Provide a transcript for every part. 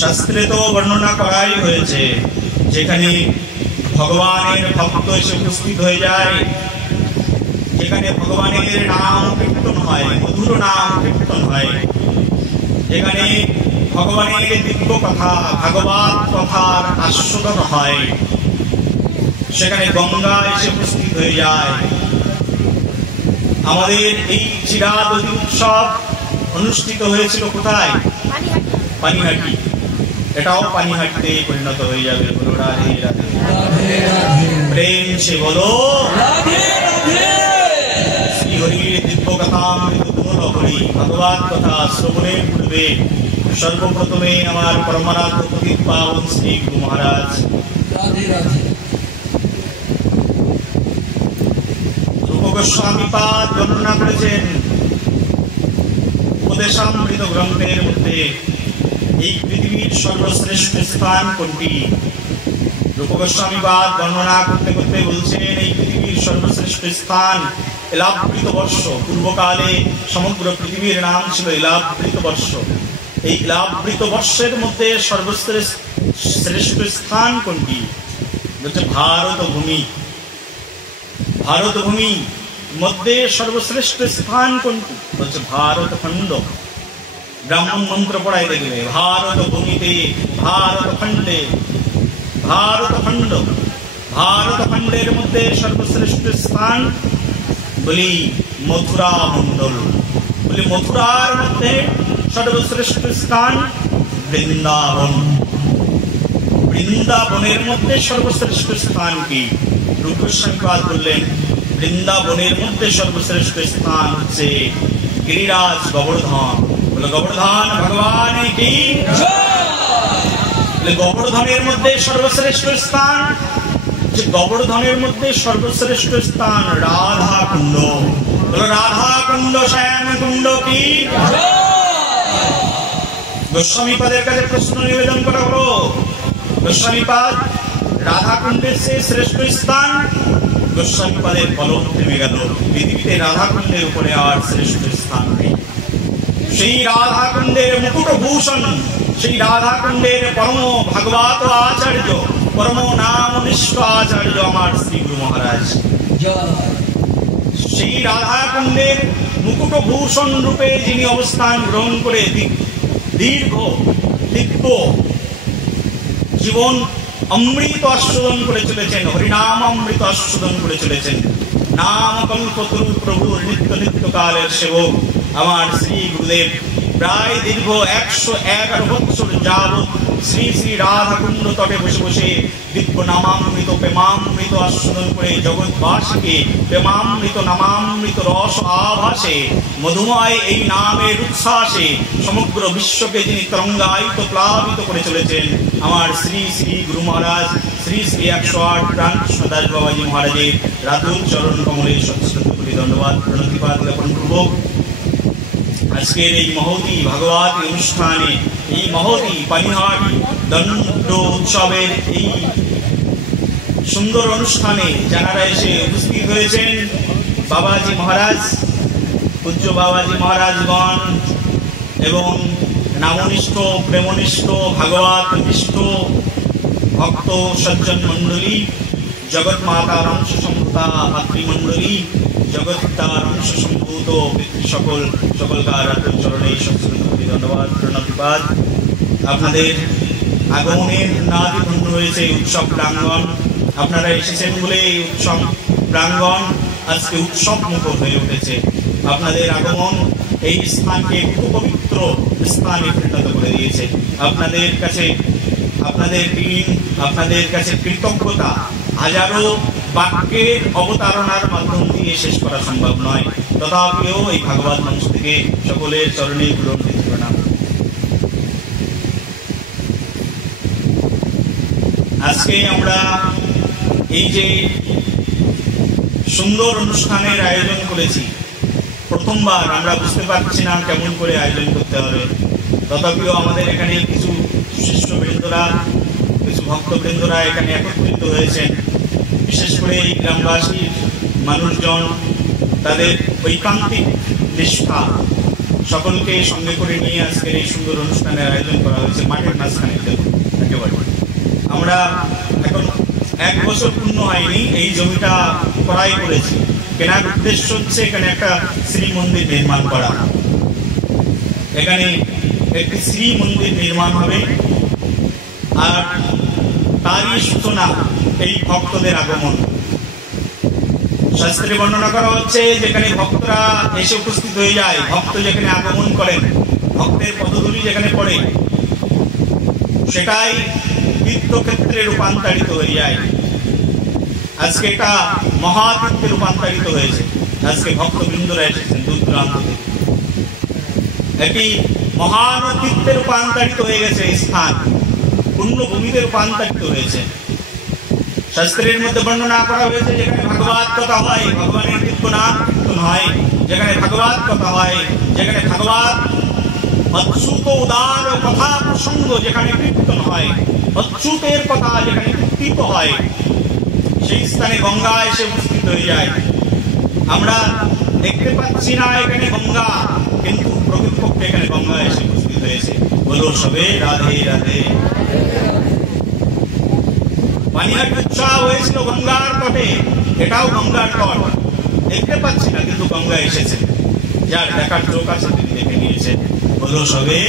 শাস্ত্রে তো বর্ণনা করাই হয়েছে, যেখানে ভগবানের ভক্ত এসে উপস্থিত হয়ে যায়, যেখানে ভগবানের নাম কীর্তন হয়, মধুর নাম কীর্তন হয়, যেখানে ভগবানের দিব্য কথা ভাগবত কথার আস্বাদন হয়, সেখানে গঙ্গা এসে উপস্থিত হয়ে যায়। আমাদের এই চিরাদতি উৎসব অনুষ্ঠিত হয়েছিল কোথায়? পানিহাটি। এটাও পানিহাটিতে পরিণত হয়ে যাবে। বলো রাধে রাধে, প্রেম সে বলো শ্রীহরির দিব্য কথা হরি ভগবত কথা শ্রবণের পূর্বে সর্বপ্রথমে আমার পরমারাধ্য পতিত পাবন শ্রী গুরু মহারাজ রূপ গোস্বামী পাদ বর্ণনা করেছেন উপদেশামৃত গ্রন্থের মধ্যে এই পৃথিবীর সর্বশ্রেষ্ঠ স্থান কোনটি? রূপ গোস্বামী পাদ বর্ণনা করতে করতে বলছেন এই পৃথিবীর সর্বশ্রেষ্ঠ স্থান এলাবৃত বর্ষ। পূর্বকালে সমগ্র পৃথিবীর নাম ছিল এলাবৃত বর্ষ। এই এলাবৃত বর্ষের মধ্যে সর্বশ্রেষ্ঠ স্থান কোনটি? বলছে ভারত ভূমি। ভারত ভূমি মধ্যে সর্বশ্রেষ্ঠ স্থান কোনটি? বলছে ভারত খণ্ড। ব্রাহ্মণ মন্ত্র পড়াই দেখবে, ভারত ভূমিতে ভারত খণ্ডে ভারত খণ্ড। ভারত খণ্ডের মধ্যে সর্বশ্রেষ্ঠ স্থান বলি মথুরা মন্ডল। বলি মথুরার মধ্যে সর্বশ্রেষ্ঠ স্থান বৃন্দাবন। বৃন্দাবনের মধ্যে সর্বশ্রেষ্ঠ স্থান কি? রূপ গোস্বামী পাদ বললেন বৃন্দাবনের মধ্যে সর্বশ্রেষ্ঠ স্থান হচ্ছে গিরিরাজ গোবর্ধন। বলে গোবর্ধন ভগবান কি? গোবর্ধনের মধ্যে সর্বশ্রেষ্ঠ স্থান, যে গোবর্ধনের মধ্যে সর্বশ্রেষ্ঠ স্থান রাধা কুণ্ড। রাধা কুণ্ড শ্যাম কুণ্ড কি? গোস্বামী পাদের কাছে প্রশ্ন নিবেদন করা হলো, গোস্বামী পাদ রাধা কুণ্ডের সে শ্রেষ্ঠ স্থান। গোস্বামী পাদের কলম থেমে গেল। পৃথিবীতে রাধা কুণ্ডের উপরে আর শ্রেষ্ঠ স্থান নেই। সেই রাধা কুণ্ডের মুকুট ভূষণ, সেই রাধা কুণ্ডের পরম ভাগবত আচার্য, পরম নাম নিষ্ঠ আচার্য আমার শ্রী গুরু মহারাজ। সেই রাধা কুণ্ডের মুকুট ভূষণ রূপে যিনি অবস্থান গ্রহণ করে দীর্ঘ দিব্য জীবন অমৃত আস্বাদন করে চলেছেন, হরিনাম অমৃত আস্বাদন করে চলেছেন, নাম কল্পতরু প্রভুর নিত্য নিত্য কালের সেবক আমার শ্রী গুরুদেব প্রায় দীর্ঘ 111 বৎসর যাবৎ শ্রী শ্রী রাধা কুণ্ড তটে বসে বসে দিব্য নামামৃত প্রেমামৃত আস্বাদন করে জগৎবাসীকে প্রেমামৃত নামামৃত রস আভাসে মধুময় এই নামের উচ্ছ্বাসে সমগ্র বিশ্বকে যিনি তরঙ্গায়িত প্লাবিত করে চলেছেন আমার শ্রী শ্রী গুরু মহারাজ শ্রী শ্রী 108 রামকৃষ্ণ দাস বাবাজি মহারাজের রাতুল চরণ কমলে সশ্রদ্ধ কোটি দণ্ডবাদ প্রণতিপাত জ্ঞাপন পূর্বক আজকের এই মহতি ভাগবতী অনুষ্ঠানে, এই মহতি পানিহাটি দণ্ড উৎসবের এই সুন্দর অনুষ্ঠানে যারা এসে উপস্থিত হয়েছেন, বাবাজি মহারাজ, পূজ্য বাবাজি মহারাজগণ এবং নামনিষ্ঠ প্রেমনিষ্ঠ ভাগবত নিষ্ঠ ভক্ত সজ্জন মণ্ডলী, জগৎ মাতার অংশ সম্ভূতা মাতৃমণ্ডলী, জগৎতার অংশ সম্ভূত সকলকার চরণে ধন্যবাদ প্রণতিপাত। আপনাদের আগমনের নাদি ধন্য হয়েছে উৎসব প্রাঙ্গণ। আপনারা এসেছেন বলে এই উৎসব প্রাঙ্গণ আজকে উৎসব মুখর হয়ে উঠেছে। আপনাদের আগমন এই স্থানকে খুব পবিত্র স্থানে পরিণত করে দিয়েছে। আপনাদের কাছে আপনাদের ঋণ, আপনাদের কাছে কৃতজ্ঞতা হাজারো বাক্যের অবতারণার মাধ্যম দিয়ে শেষ করা সম্ভব নয়। তথাপিও এই ভাগবত মঞ্চ থেকে সকলের চরণে প্রণাম। আজকে আমরা এই যে সুন্দর অনুষ্ঠানের আয়োজন করেছি, প্রথমবার আমরা বুঝতে পারছিলাম কেমন করে আয়োজন করতে হবে। তথাপিও আমাদের এখানে কিছু শিষ্যবৃন্দরা, কিছু ভক্তবৃন্দরা এখানে একত্রিত হয়েছেন। বিশেষ করে এই গ্রামবাসীর মানুষজন তাদের ঐকান্তিক নিষ্ঠা সকলকে সঙ্গে করে নিয়ে আজকের এই সুন্দর অনুষ্ঠানের আয়োজন করা হয়েছে মাঠের মাঝখানে। একেবারে আমরা এখন 1 বছর পূর্ণ হয়নি, এই জমিটা ক্রয় করেছি। কেনার উদ্দেশ্য হচ্ছে এখানে একটা শ্রী মন্দির নির্মাণ করা। এখানে একটি শ্রী মন্দির নির্মাণ হবে, আর তারই সূচনা এই ভক্তদের আগমন। শাস্ত্রে বর্ণনা করা হচ্ছে যেখানে ভক্তরা এসে উপস্থিত হয়ে যায়, ভক্ত যেখানে আগমন করেন, ভক্তের পদধূলি যেখানে পড়ে, সেটাই তীর্থক্ষেত্রে রূপান্তরিত হয়ে যায়। আজকে এটা মহাতীর্থে রূপান্তরিত হয়েছে। আজকে ভক্তবৃন্দরা এসেছেন দূর দূরান্ত থেকে, এটি মহান তীর্থে রূপান্তরিত হয়ে গেছে। এই স্থান পুণ্যভূমিতে রূপান্তরিত হয়েছে। শাস্ত্রের মধ্যে বর্ণনা করা হয়েছে যেখানে ভাগবত কথা হয়, ভগবানের দিব্য নাম কীর্তন হয়, যেখানে ভাগবত কথা হয়, যেখানে ভাগবত অচ্যুত উদার কথা প্রসঙ্গ যেখানে কীর্তন হয়, অচ্যুতের কথা যেখানে কীর্তিত হয়, সেই স্থানে গঙ্গা এসে উপস্থিত হয়ে যায়। আমরা দেখতে পাচ্ছি না এখানে গঙ্গা, কিন্তু প্রকৃতপক্ষে এখানে গঙ্গা এসে উপস্থিত হয়েছে। বলো সবে রাধে রাধে। পানিহাট উৎসব হয়েছিল গঙ্গার তটে, এটাও গঙ্গার তট, দেখতে পাচ্ছি না কিন্তু গঙ্গা এসেছে। যার দেখার চোখ আছে তিনি দেখে নিয়েছে। বলো সবে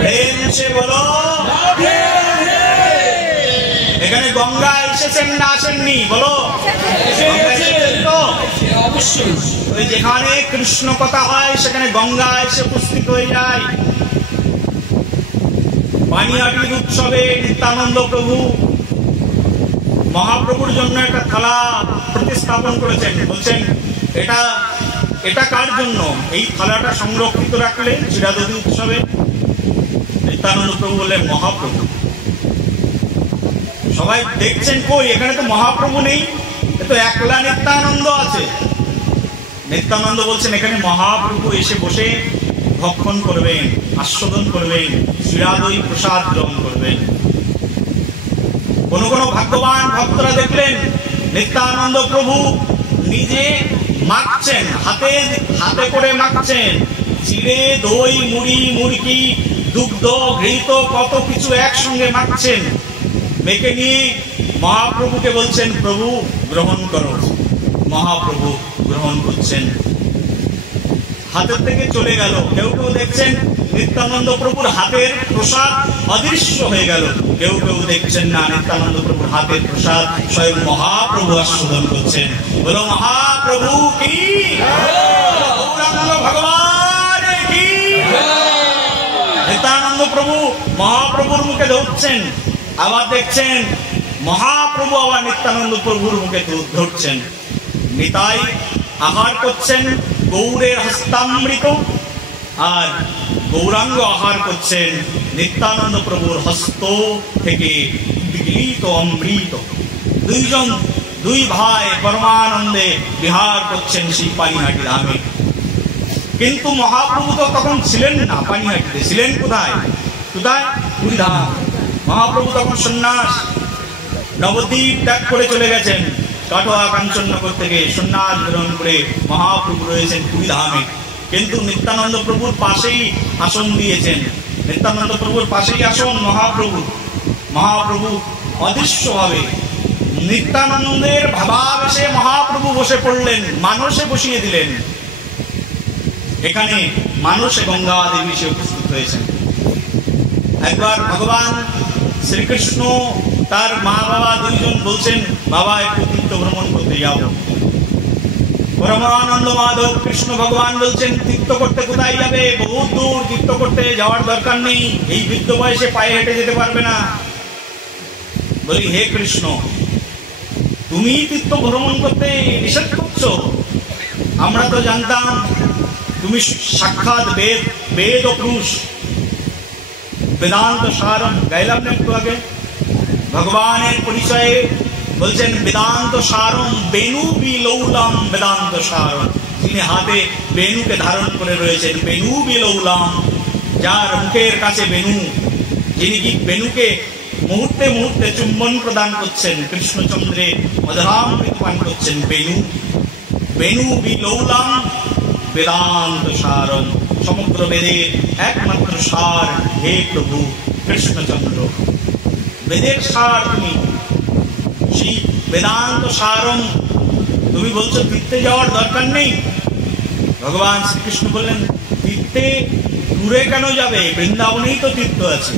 প্রেম সে বলো। এখানে গঙ্গা এসেছেন না আসেননি? বলো অবশ্যই। ওই যেখানে কৃষ্ণ কথা হয় সেখানে গঙ্গা এসে উপস্থিত হয়ে যায়। পানিহাটির উৎসবে নিত্যানন্দ প্রভু মহাপ্রভুর জন্য একটা থালা প্রতিস্থাপন করেছেন। বলছেন এটা কার জন্য? এই থালাটা সংরক্ষিত রাখলে চিরাদুতি উৎসবে। নিত্যানন্দ প্রভু বললেন মহাপ্রভু। সবাই দেখছেন কই, এখানে তো মহাপ্রভু নেই, তো একলা নিত্যানন্দ আছে। নিত্যানন্দ বলছেন এখানে মহাপ্রভু এসে বসে ভক্ষণ করবেন, আস্বাদন করবেন, চিরাদই প্রসাদ গ্রহণ করবেন। কোন কোন ভাগ্যবান ভক্তরা দেখলেন নিত্যানন্দ প্রভু নিজে মাখছেন, হাতে করে মাখছেন, চিড়ে, দই, মুড়ি, মুরগি, দুগ্ধ, ঘৃত, কত কিছু একসঙ্গে মাখছেন। মেখে নিয়ে মহাপ্রভুকে বলছেন প্রভু গ্রহণ করো। মহাপ্রভু গ্রহণ করছেন, হাতের থেকে চলে গেল। কেউ কেউ দেখছেন নিত্যানন্দ প্রভুর হাতের প্রসাদ অদৃশ্য হয়ে গেল। কেউ কেউ দেখছেন না, নিত্যানন্দ প্রভুর হাতের প্রসাদ স্বয়ং মহাপ্রভু আস্বাদন করছেন। বলো মহাপ্রভু কি, গৌরাঙ্গ ভগবান কি। নিত্যানন্দ প্রভু মহাপ্রভুর মুখে ধরছেন, আবার দেখছেন মহাপ্রভু আবার নিত্যানন্দ প্রভুর মুখে ধরছেন। নিতাই আহার করছেন গৌরের হস্তামৃত, আর গৌরাঙ্গ আহার করছেন নিত্যানন্দ প্রভুর হস্ত থেকে বিগলিত অমৃত। দুই ভাই পরমানন্দে বিহার করছেন সেই পানিহাটি ধামে। কিন্তু মহাপ্রভু তো তখন ছিলেন না পানিহাটিতে, ছিলেন কোথায়? পুরীধাম। মহাপ্রভু তখন সন্ন্যাস নবদ্বীপ ত্যাগ করে চলে গেছেন। কাটোয়া কাঞ্চননগর থেকে সন্ন্যাস গ্রহণ করে মহাপ্রভু রয়েছেন পুরীধামে। কিন্তু নিত্যানন্দ প্রভুর পাশেই আসন দিয়েছেন। নিত্যানন্দ প্রভুর পাশেই আসন মহাপ্রভু অদৃশ্যভাবে নিত্যানন্দের ভাবাবেশে মহাপ্রভু বসে পড়লেন, মানসে বসিয়ে দিলেন। এখানে মানসে গঙ্গা দেবী সে উপস্থিত হয়েছেন। একবার ভগবান শ্রীকৃষ্ণ তার মা বাবা দুইজন বলছেন বাবা একটু তীর্থ ভ্রমণ করতে যাও। পরমানন্দ মাধব কৃষ্ণ ভগবান বলছেন তীর্থ করতে কোথায় যাবে? বহুত দূর, তীর্থ করতে যাওয়ার দরকার নেই, এই বৃদ্ধ বয়সে পায়ে হেঁটে যেতে পারবে না। বলি হে কৃষ্ণ, তুমি তীর্থ ভ্রমণ করতে নিষেধ করছো? আমরা তো জানতাম তুমি সাক্ষাৎ বেদ পুরুষ, বেদান্ত সারম। গাইলাম না একটু আগে, ভগবানের পরিচয়ে বলছেন বেদান্ত সারম বেনু বিলৌলাম। বেদান্ত সারম, তিনি হাতে বেনুকে ধারণ করে রয়েছেন। বেনু বিলৌলাম, যার মুখের কাছে বেনু, যিনি কি বেনুকে মুহূর্তে মুহূর্তে চুম্বন প্রদান করছেন, কৃষ্ণচন্দ্রে মধুরামৃত পান করছেন। বেনু বিলৌলাম, বেদান্ত সারম, সমগ্র বেদের একমাত্র সার হে প্রভু কৃষ্ণচন্দ্র। বেদের সার তুমি, সেই বেদান্ত সারম তুমি বলছো তীর্থে যাওয়ার দরকার নেই। ভগবান শ্রীকৃষ্ণ বললেন তীর্থে দূরে কেন যাবে, বৃন্দাবনেই তো তীর্থ আছে।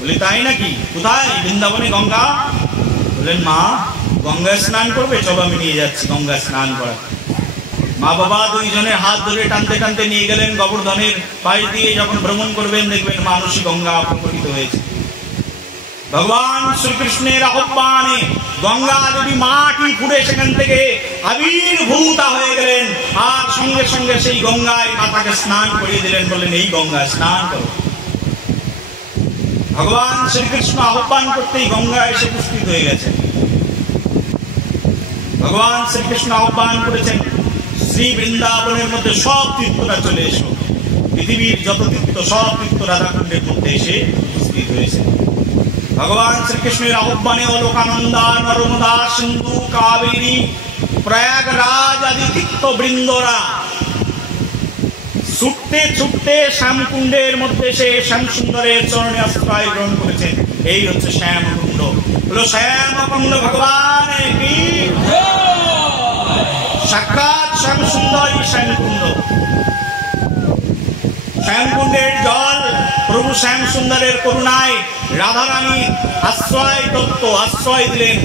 বলি তাই নাকি, কোথায়? বৃন্দাবনে গঙ্গা। বললেন মা গঙ্গায় স্নান করবে, চলো আমি নিয়ে যাচ্ছি গঙ্গা স্নান করা। মা বাবা দুইজনের হাত ধরে টানতে টানতে নিয়ে গেলেন গোবর্ধনের পাশ দিয়ে। যখন ভ্রমণ করবেন দেখবেন মানসী গঙ্গা প্রকটিত হয়েছে। ভগবান শ্রীকৃষ্ণের আহ্বানে গঙ্গা দেবী মাটি ফুড়ে সেখান থেকে আবির্ভূতা হয়ে গেলেন, আর সঙ্গে সঙ্গে সেই গঙ্গায় মাতাকে স্নান করিয়ে দিলেন, বললেন এই গঙ্গায় স্নান করো। ভগবান শ্রীকৃষ্ণ আহ্বান করতেই গঙ্গা এসে উপস্থিত হয়ে গেছে। ভগবান শ্রীকৃষ্ণ আহ্বান করেছেন শ্রী বৃন্দাবনের মধ্যে সব তীর্থরা চলে এসো। পৃথিবীর যত তীর্থ সব তীর্থ রাধাকুণ্ডের মধ্যে এসে উপস্থিত হয়েছে। ভগবান শ্রীকৃষ্ণের আহ্বানে অলোকানন্দা, নর্মদা, সিন্ধু, কাবেরী, প্রয়াগরাজ আদি তীর্থ বৃন্দরা ছুটতে ছুটতে শ্যামকুণ্ডের মধ্যে এসে শ্যামসুন্দরের চরণে আশ্রয় গ্রহণ করেছেন। এই হচ্ছে শ্যামকুণ্ড। হলো শ্যামকুণ্ড ভগবান কি সাক্ষাৎ শ্যামসুন্দরী শ্যামকুণ্ড। শ্যামকুণ্ডের জল প্রভু শ্যামসুন্দরের করুণায় রাধারানী আশ্রয় দত্ত, আশ্রয় দিলেন।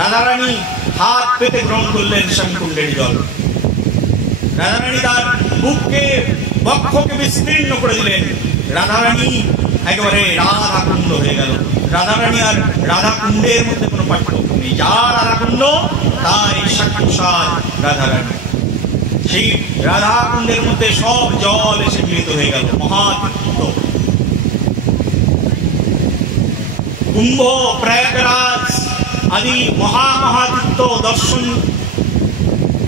রাধারানী হাত পেতে গ্রহণ করলেন শ্যামকুণ্ডের জল। রাধারানী তার বুককে বক্ষকে বিস্তীর্ণ করে দিলেন। রাধারানী একেবারে রাধাকুণ্ড হয়ে গেল। রাধারানী আর রাধাকুণ্ডের মধ্যে কোনো পার্থক্য নেই। যা রাধাকুণ্ড তাই সাক্ষাৎ রাধারানী। সেই রাধাকুণ্ডের মধ্যে সব জল এসে মিলিত হয়ে গেল। মহাতীর্থ কুম্ভ, প্রয়াগরাজ আদি মহাতীর্থ দর্শন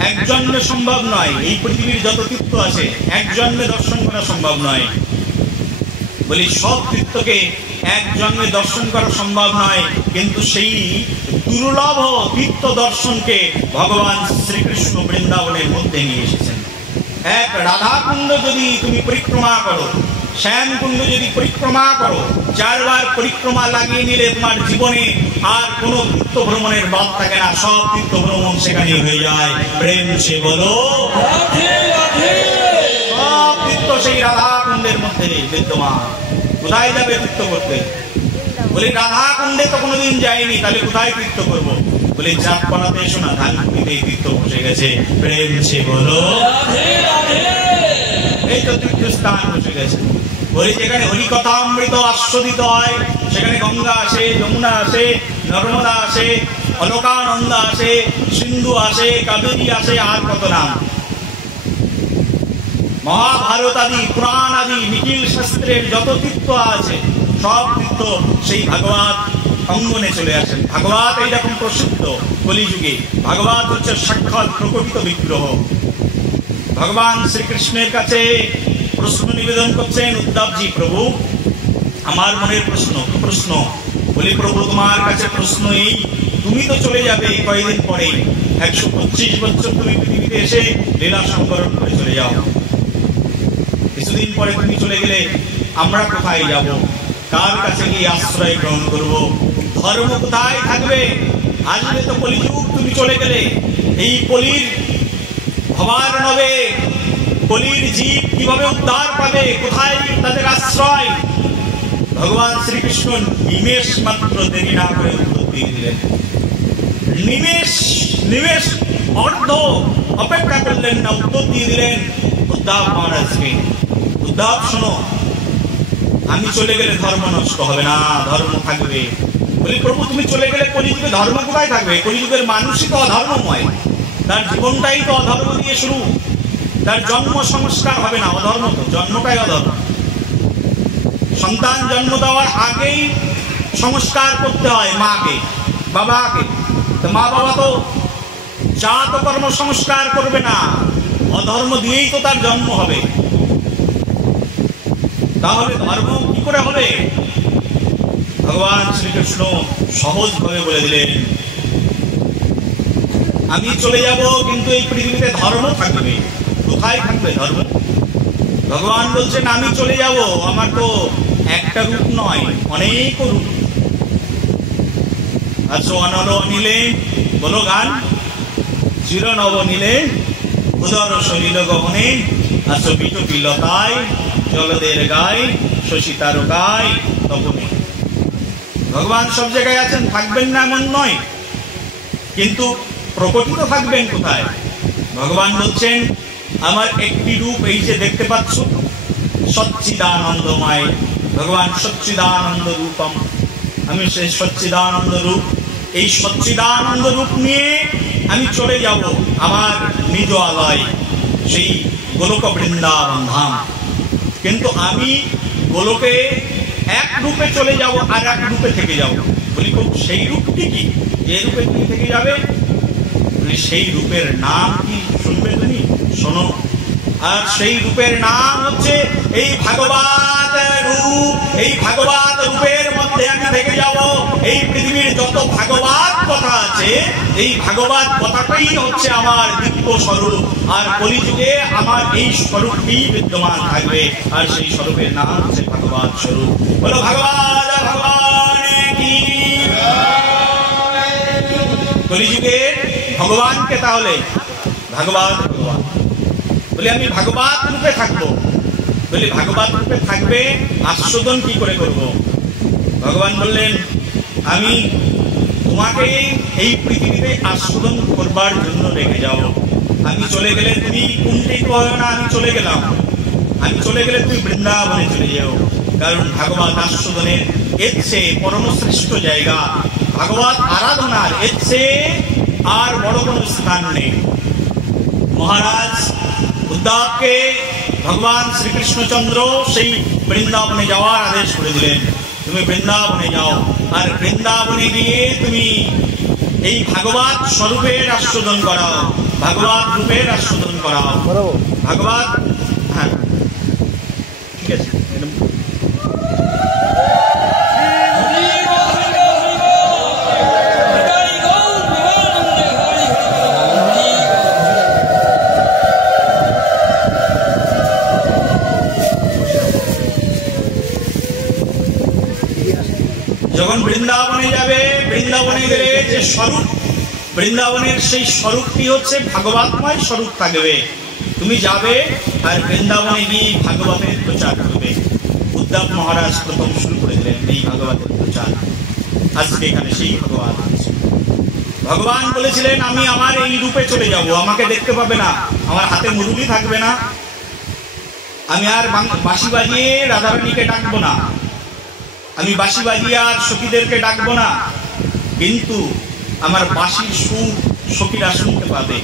এক জন্মে সম্ভব নয়। এই পৃথিবীর যত তীর্থ আছে এক জন্মে দর্শন করা সম্ভব নয়। বলি সব তীর্থকে এক জন্মে দর্শন করা সম্ভব নয়, কিন্তু সেই দুর্লভ তীর্থ দর্শনকে ভগবান শ্রীকৃষ্ণ বৃন্দাবনের মধ্যে নিয়ে এসেছেন। এক রাধাকুণ্ড যদি তুমি পরিক্রমা করো, শ্যামকুণ্ড যদি পরিক্রমা করো, 4 বার পরিক্রমা লাগিয়ে নিলে তোমার জীবনে আর কোনো তীর্থ ভ্রমণের বাদ থাকে না। সব তীর্থ ভ্রমণ সেখানে হয়ে যায়। প্রেম সে বলো সব তীর্থ সেই রাধাকুণ্ডের মধ্যে বিদ্যমান। কোথায় যাবে তীর্থ করতে? বলি রাধাকুণ্ডে তো কোনোদিন যায়নি, তাহলে কোথায় তীর্থ করবো? বলি চাঁদ পাড়াতে এসো না, ধানকুটিতে তীর্থ বসে গেছে। প্রেম সে বলো এই তো তীর্থস্থান বসে গেছে। বলি যেখানে হরিকথা অমৃত আস্বাদিত হয় সেখানে গঙ্গা আসে, যমুনা আসে, নর্মদা আসে, অলোকানন্দা আসে, সিন্ধু আসে, কাবেরী আসে, আর কত নাম। মহাভারত আদি পুরাণ আদি নিখিল শাস্ত্রের যত তীর্থ আছে সব তীর্থ সেই ভাগবত অঙ্গনে চলে আসেন। ভাগবত এইরকম প্রসিদ্ধ কলিযুগে। ভাগবত হচ্ছে সাক্ষাৎ প্রকটিত বিগ্রহ। ভগবান শ্রীকৃষ্ণের কাছে প্রশ্ন নিবেদন করছেন উদ্ধবজি, প্রভু আমার মনের প্রশ্ন। কি প্রশ্ন? বলি প্রভু তোমার কাছে প্রশ্ন এই, তুমি তো চলে যাবে কয়েকদিন পরে, 125 বছর তুমি পৃথিবীতে এসে লীলা সংকরণ করে চলে যাও। কিছুদিন পরে তুমি চলে গেলে আমরা কোথায় যাব? কার কাছে গিয়ে আশ্রয় গ্রহণ করব? ধর্ম কোথায় থাকবে? আসবে তো কলিযুগ, তুমি চলে গেলে এই কলির ভবার নবে কলির জীব কিভাবে উদ্ধার পাবে? কোথায় তাদের আশ্রয়? ভগবান শ্রীকৃষ্ণ নিমেষ মাত্র দেরি না করে উত্তর দিয়ে দিলেন। নিমেষ অর্ধ অপেক্ষা করলেন না, উত্তর দিয়ে দিলেন উদ্ধব মহারাজকে। উদ্ধব শোনো, আমি চলে গেলে ধর্ম নষ্ট হবে না, ধর্ম থাকবে। বলি প্রভু তুমি চলে গেলে কলিযুগে ধর্ম কোথায় থাকবে? কলিযুগের মানুষই তো অধর্মময়, তার জীবনটাই তো অধর্ম দিয়ে শুরু। তার জন্ম সংস্কার হবে না, অধর্ম তো, জন্মটাই অধর্ম। সন্তান জন্ম দেওয়ার আগেই সংস্কার করতে হয় মাকে, বাবাকে। তো মা বাবা তো জাত কর্ম সংস্কার করবে না, অধর্ম দিয়েই তো তার জন্ম হবে। তাহলে ধর্ম কি করে হবে? ভগবান শ্রীকৃষ্ণ সহজভাবে বলে দিলেন, আমি চলে যাব কিন্তু এই পৃথিবীতে ধর্ম থাকবে। কোথায় থাকবে ধর্ম? ভগবান বলছেন আমি চলে যাব, আমার তো একটা রূপ নয়, অনেক রূপ। আছো অনল নিলে বলো গান, চির নব নিলে উদর সলিল গহনে, আছো বিটুপি লতায় জলদের গায় শশী তারকায় তপনে। ভগবান সব জায়গায় আছেন, থাকবেন না এমন নয়, কিন্তু প্রকটিত থাকবেন কোথায়? ভগবান বলছেন আমার একটি রূপ এই যে দেখতে পাচ্ছ, সচ্চিদানন্দময়। ভগবান সচ্চিদানন্দ রূপম, আমি সেই সচ্চিদানন্দ রূপ, এই সচ্চিদানন্দ রূপ নিয়ে আমি চলে যাব আমার নিজ আলয়, সেই গোলক বৃন্দাবন ধাম। কিন্তু আমি গোলকে এক রূপে চলে যাব আর এক রূপে থেকে যাব। বলি সেই রূপটি কি, যে রূপে তুমি থেকে যাবে? সেই রূপের নাম কি শুনবে তুমি? শোনো। আর সেই রূপের নাম হচ্ছে এই ভাগবত রূপ। এই ভাগবত রূপের মধ্যে আমি থেকে যাব। এই পৃথিবীর যত ভাগবত কথা আছে, এই ভাগবত কথাটাই হচ্ছে আমার দিব্য স্বরূপ। আর কলিযুগে আমার এই স্বরূপটি বিদ্যমান থাকবে, আর সেই স্বরূপের নাম হচ্ছে ভাগবত স্বরূপ। বলো ভাগবত ভগবান কি। কলিযুগে ভগবানকে তাহলে ভাগবত ভগবান বলে আমি ভাগবত রূপে থাকবো। বলে ভাগবত রূপে থাকবে, আস্বাদন কি করে করব? ভগবান বললেন আমি তোমাকে এই পৃথিবীতে আস্বাদন করবার জন্য রেখে যাও। আমি চলে গেলে তুমি কুণ্ঠিত হবে না, আমি চলে গেলাম। আমি চলে গেলে তুমি বৃন্দাবনে চলে যাও। কারণ ভাগবত আস্বাদনের এর চেয়ে পরমশ্রেষ্ঠ জায়গা, ভাগবত আরাধনার এর চেয়ে আর বড় কোনো স্থান নেই। মহারাজ উদ্ধবকে ভগবান শ্রীকৃষ্ণচন্দ্র সেই বৃন্দাবনে যাওয়ার আদেশ করে দিলেন, তুমি বৃন্দাবনে যাও। আর বৃন্দাবনে গিয়ে তুমি এই ভাগবত স্বরূপের আস্বাদন করাও, ভাগবত রূপের আস্বাদন করাও। ভাগবত, হ্যাঁ ঠিক আছে। যখন বৃন্দাবনে যাবে, বৃন্দাবনে গেলে যে স্বরূপ, বৃন্দাবনের সেই স্বরূপটি হচ্ছে ভাগবতময় স্বরূপ থাকবে। তুমি যাবে আর বৃন্দাবনে গিয়ে ভাগবতের প্রচার করবে। উদ্ধব মহারাজ প্রথম শুরু করে দিলেন এই ভাগবতের প্রচার। আজকে এখানে সেই ভগবান আছে। ভগবান বলেছিলেন আমি আমার এই রূপে চলে যাব, আমাকে দেখতে পাবে না, আমার হাতে মুরলি থাকবে না, আমি আর বাঁশি বাজিয়ে রাধারানীকে ডাকবো না, আমি বাঁশি বাজিয়ে আর সখীদেরকে ডাকবো না, কিন্তু আমার বাঁশির সুর সখীরা শুনতে পাবে।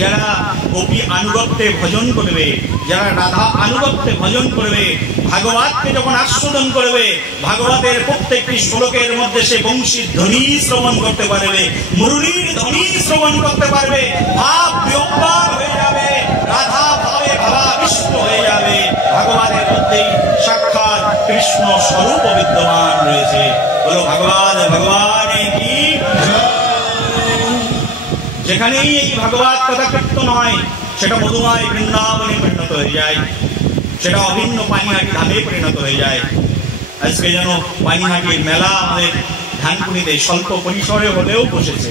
যারা গোপী আনুগত্যে ভজন করবে, যারা রাধা আনুগত্যে ভজন করবে, ভাগবতকে যখন আস্বাদন করবে, ভাগবতের প্রত্যেকটি শ্লোকের মধ্যে সে বংশীর ধ্বনি শ্রবণ করতে পারবে, মুরলীর ধ্বনি শ্রবণ করতে পারবে, ভাব বিহ্বল হয়ে যাবে, রাধা ভাবে ভাবাবিষ্ট হয়ে যাবে। ভাগবতের মধ্যেই সাক্ষাৎ কৃষ্ণ স্বরূপ বিদ্যমান রয়েছে। বলো ভাগবত ভগবান কি। যেখানেই এই ভাগবত কথা কীর্তন হয়, সেটা মধুময় বৃন্দাবনে পরিণত হয়ে যায়, সেটা অভিন্ন পানিহাটি ধামে পরিণত হয়ে যায়। আজকে যেন পানিহাটির মেলা আমাদের ধানকুনিতে স্বল্প পরিসরে হলেও বসেছে।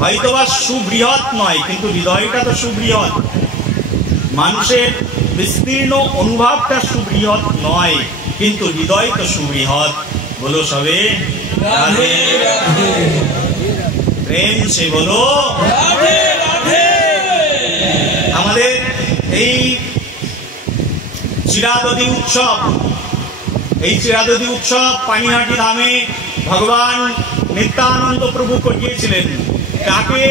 হয়তোবা সুবৃহৎ নয়, কিন্তু হৃদয়টা তো সুবৃহৎ। মানুষের বিস্তীর্ণ অনুভবটা সুবৃহৎ নয়, কিন্তু হৃদয় তো সুবৃহৎ। বলো সবে রাধে রাধে, প্রেম সে বলো রাধে রাধে। আমাদের এই চিরাদধি উৎসব, এই চিরাদধি উৎসব পানিহাটি ধামে ভগবান নিত্যানন্দ প্রভু করিয়েছিলেন। কাকে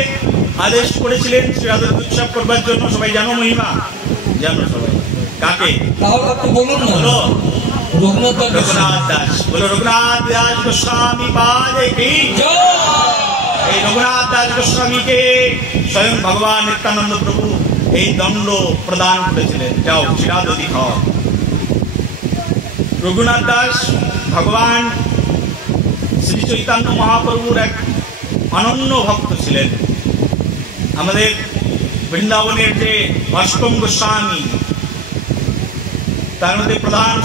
আদেশ করেছিলেন চিরাদধি উৎসব করবার জন্য? সবাই জানো মহিমা? জানো সবাই? কাকে? বলো রঘুনাথ দাস। বলো রঘুনাথ দাস গোস্বামী পাদে কি জয়। এই রঘুনাথ দাস গোস্বামীকে স্বয়ং ভগবান নিত্যানন্দ প্রভু এই দণ্ড প্রদান করেছিলেন, যাও চিরাদধি খাও। রঘুনাথ দাস ভগবান শ্রী চৈতন্য মহাপ্রভুর এক অনন্য ভক্ত ছিলেন। আমাদের বৃন্দাবনের যে অষ্টম গোস্বামী, তার মধ্যে প্রধান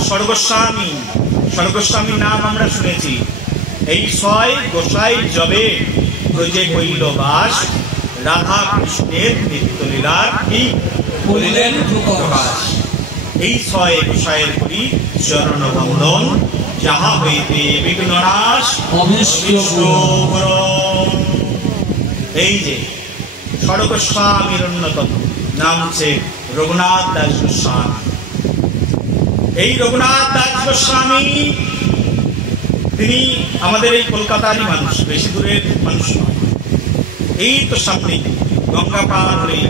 স্বর্গস্বামীর নাম আমরা শুনেছি। এই 6 গোসাই যবে ব্রজে কইল বাস, রাধা কৃষ্ণের নিত্যলীলার কি করিলেন প্রকাশ। এই 6 গোসাইয়ের করি চরণ বন্দন, যাহা হইতে বিঘ্ননাশ এই যে ষড়গোস্বামীর অন্যতম নাম হচ্ছে রঘুনাথ দাস গোস্বামী। এই রঘুনাথ দাস গোস্বামী তিনি আমাদের এই কলকাতারই মানুষ, বেশি দূরের মানুষ নয়। এই তো সামনে গঙ্গা পার হলে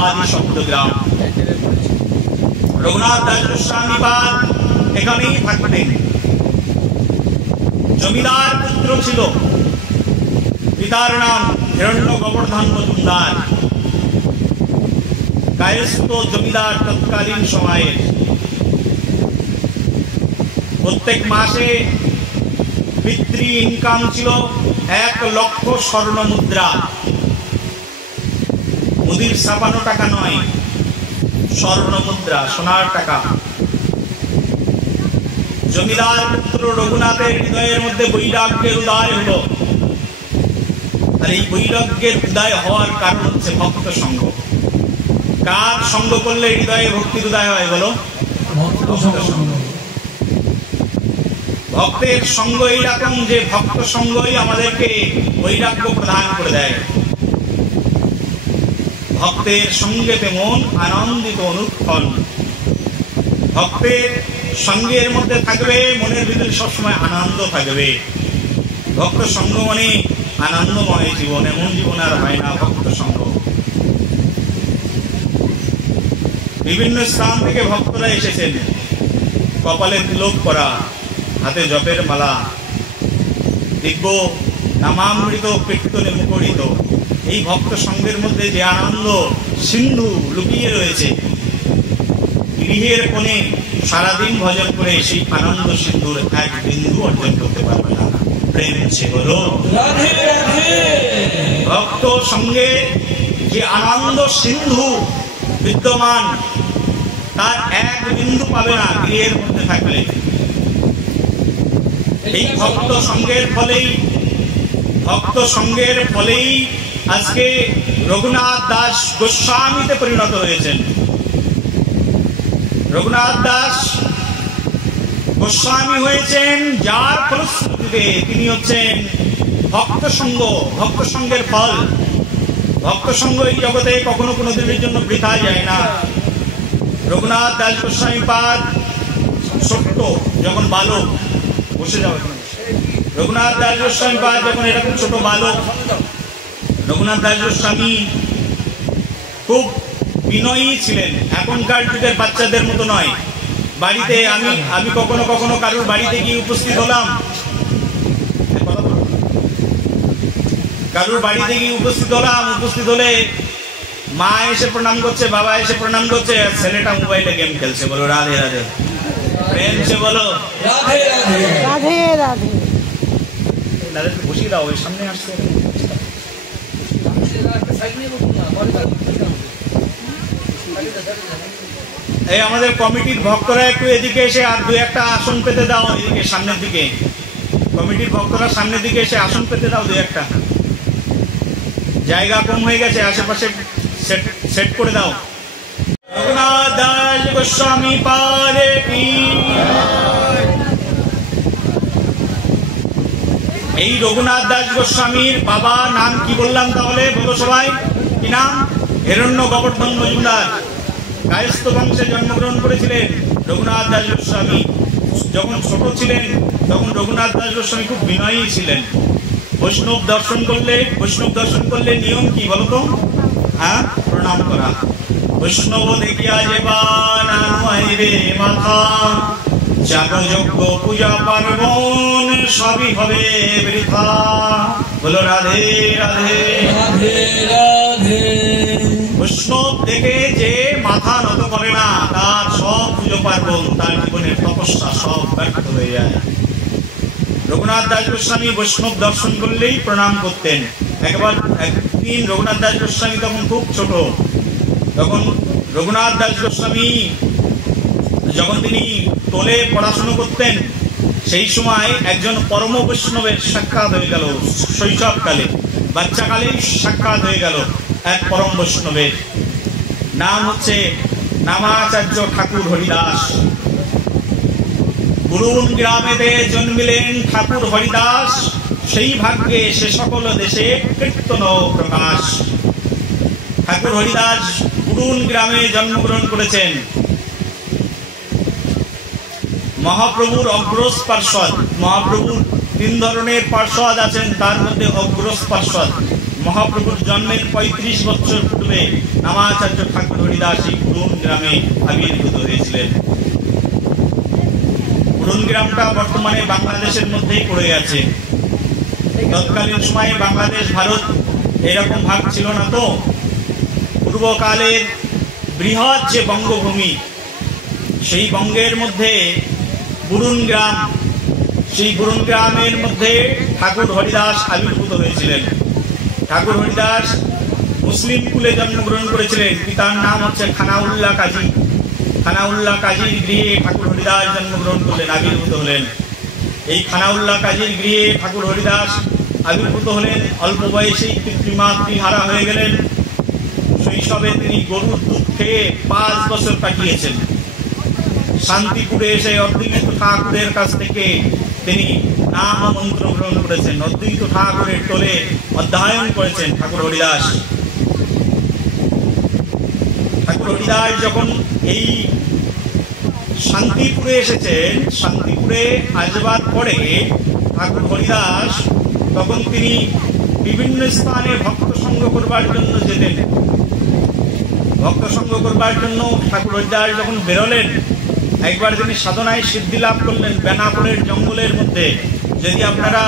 আদি শব্দগ্রাম। রঘুনাথ দাস গোস্বামী বাদ এখানেই থাকতেন। জমিদার পুত্র ছিল, পিতার নাম হিরণ্য গোবর্ধন মজুমদার, কায়স্থ জমিদার তৎকালীন সময়ে। প্রত্যেক মাসে পিতৃ ইনকাম ছিল 1 লক্ষ স্বর্ণ মুদ্রা। মুদির ছাপানো টাকা নয়, স্বর্ণ মুদ্রা, সোনার টাকা। জমিদার পুত্র রঘুনাথের হৃদয়ের মধ্যে বৈরাগ্যের উদয় হলো। আর এই বৈরাগ্যের উদয় হওয়ার কারণ হচ্ছে ভক্ত সঙ্গ। কার সঙ্গ করলে হৃদয়ে ভক্তির উদয় হয় বলো? ভক্তের সঙ্গ এইরকম যে ভক্ত সঙ্গই আমাদেরকে বৈরাগ্য প্রদান করে দেয়। ভক্তের সঙ্গে তেমন আনন্দিত অনুক্ষণ। ভক্তের সঙ্গের মধ্যে থাকবে, মনের ভিতরে সবসময় আনন্দ থাকবে। ভক্ত সঙ্গ মানে আনন্দময় জীবন, এমন জীবন আর হয় না ভক্ত সঙ্গ। বিভিন্ন স্থান থেকে ভক্তরা এসেছেন, কপালে তিলক করা, হাতে জপের মালা, দিব্য নামামৃত কীর্তনে মুখরিত। এই ভক্ত সঙ্গের মধ্যে যে আনন্দ সিন্ধু লুকিয়ে রয়েছে, গৃহের কোণে সারাদিন ভজন করে সেই আনন্দ সিন্ধুর 1 বিন্দু অর্জন করতে পারবে না। প্রেম হচ্ছে বলো রাধে রাধে। ভক্ত সঙ্গে যে আনন্দ সিন্ধু বিদ্যমান, তার 1 বিন্দু পাবে না গৃহের মধ্যে থাকলে। এই ভক্ত সঙ্গের ফলেই আজকে রঘুনাথ দাস গোস্বামীতে পরিণত হয়েছেন। রঘুনাথ দাস গোস্বামী হয়েছেন যার ফলশ্রুতিতে তিনি হচ্ছেন ভক্ত সঙ্গের ফল। ভক্ত সঙ্গ এই জগতে কখনো কোনো দিনের জন্য বৃথা যায় না। রঘুনাথ দাস গোস্বামী পাদ ছোট্ট যখন বালক, বসে যাও, রঘুনাথ দাস গোস্বামী পাদ যখন এরকম ছোট বালক, রঘুনাথ দাস গোস্বামী খুব বিনয়ী ছিলেন। এখনকার যুগের বাচ্চাদের মতো নয়। বাড়িতে আমি কখনো কখনো কারোর বাড়িতে গিয়ে উপস্থিত হলাম, উপস্থিত হলে মা এসে প্রণাম করছে, বাবা এসে প্রণাম করছে, আর ছেলেটা মোবাইলে গেম খেলছে। বলো রাধে রাধে। প্রেম সে বলো রাধে রাধে রাধে রাধে। দাদাকে বসিয়ে দাও, ওই সামনে আসছে। এই আমাদের কমিটির ভক্তরা একটু এদিকে এসে আর 2-1টা আসন পেতে দাও, এদিকে সামনের দিকে। কমিটির ভক্তরা সামনের দিকে এসে আসন পেতে দাও 2-1টা। জায়গা কম হয়ে গেছে, আশেপাশে সেট করে দাও। রঘুনাথ দাস গোস্বামী পাদে কি। এই রঘুনাথ দাস গোস্বামীর বাবা নাম কি বললাম তাহলে বলো সবাই? কি নাম? হিরণ্য গোবর্ধন মজুমদার। কায়স্থ বংশে জন্মগ্রহণ করেছিলেন রঘুনাথ দাস গোস্বামী। যখন ছোট ছিলেন তখন রঘুনাথ দাস গোস্বামী খুব বিনয়ী ছিলেন। বৈষ্ণব দর্শন করলে নিয়ম কি বলতো? হ্যাঁ, প্রণাম করা। বৈষ্ণব দেখিয়া যেবার মাথা, যাগযজ্ঞ পূজা পার্বণ সবই হবে বৃথা। বলো রাধে রাধে রাধে রাধে। বৈষ্ণব দেখে যে মাথা নত করে না, তার সব পুজো পার্বণ, তার জীবনের তপস্যা সব ব্যর্থ হয়ে যায়। রঘুনাথ দাস গোস্বামী বৈষ্ণব দর্শন করলেই প্রণাম করতেন। একদিন রঘুনাথ দাস গোস্বামী তখন খুব ছোট, তখন রঘুনাথ দাস গোস্বামী যখন তিনি টোলে পড়াশুনো করতেন, সেই সময় একজন পরম বৈষ্ণবের সাক্ষাৎ হয়ে গেল। শৈশবকালে, বাচ্চাকালেই সাক্ষাৎ হয়ে গেল এক পরম বৈষ্ণবের। নাম হচ্ছে নামাচার্য ঠাকুর হরিদাস। গুরুন গ্রামেতে জন্মিলেন ঠাকুর হরিদাস, সেই ভাগ্যে সে সকল দেশে কীর্তন প্রকাশ। ঠাকুর হরিদাস গুরুন গ্রামে জন্মগ্রহণ করেছেন। মহাপ্রভুর অগ্রজ পার্ষদ, মহাপ্রভুর 3 ধরনের পার্ষদ আছেন, তার মধ্যে অগ্রজ পার্ষদ। মহাপ্রভুর জন্মের 35 বছর পূর্বে নামাচার্য ঠাকুর হরিদাস এই গুরুন গ্রামে আবির্ভূত হয়েছিলেন। গুরুন গ্রামটা বর্তমানে বাংলাদেশের মধ্যেই পড়ে গেছে। তৎকালীন সময়ে বাংলাদেশ ভারত এরকম ভাগ ছিল না তো। পূর্বকালের বৃহৎ যে বঙ্গভূমি, সেই বঙ্গের মধ্যে গুরুন গ্রাম, সেই গুরুন গ্রামের মধ্যে ঠাকুর হরিদাস আবির্ভূত হয়েছিলেন। ঠাকুর হরিদাস মুসলিম কুলে জন্মগ্রহণ করেছিলেন। পিতার নাম হচ্ছে খানাউল্লাহ কাজী। খানাউল্লাহ কাজীর গৃহে ঠাকুর হরিদাস জন্মগ্রহণ করলেন, আবির্ভূত হলেন। এই খানাউল্লাহ কাজীর গৃহে ঠাকুর হরিদাস আবির্ভূত হলেন। অল্প বয়সেই পিতৃমাতৃহারা হয়ে গেলেন। শৈশবে তিনি গরুর দুধ খেয়ে 5 বছর কাটিয়েছেন। শান্তিপুরে এসে অদ্বৈত ঠাকুরের কাছ থেকে তিনি নাম মন্ত্র গ্রহণ করেছেন। অদ্বৈত ঠাকুরের টোলে অধ্যয়ন করেছেন ঠাকুর হরিদাস। ঠাকুর হরিদাস যখন এই শান্তিপুরে এসেছেন, শান্তিপুরে আসবার পরে ঠাকুর হরিদাস তখন তিনি বিভিন্ন স্থানে ভক্ত সঙ্গ করবার জন্য যেতেন। ভক্ত সঙ্গ করবার জন্য ঠাকুর হরিদাস যখন বেরোলেন, একবার তিনি সাধনায় সিদ্ধি লাভ করলেন বেনাপোলের জঙ্গলের মধ্যে। যদি আপনারা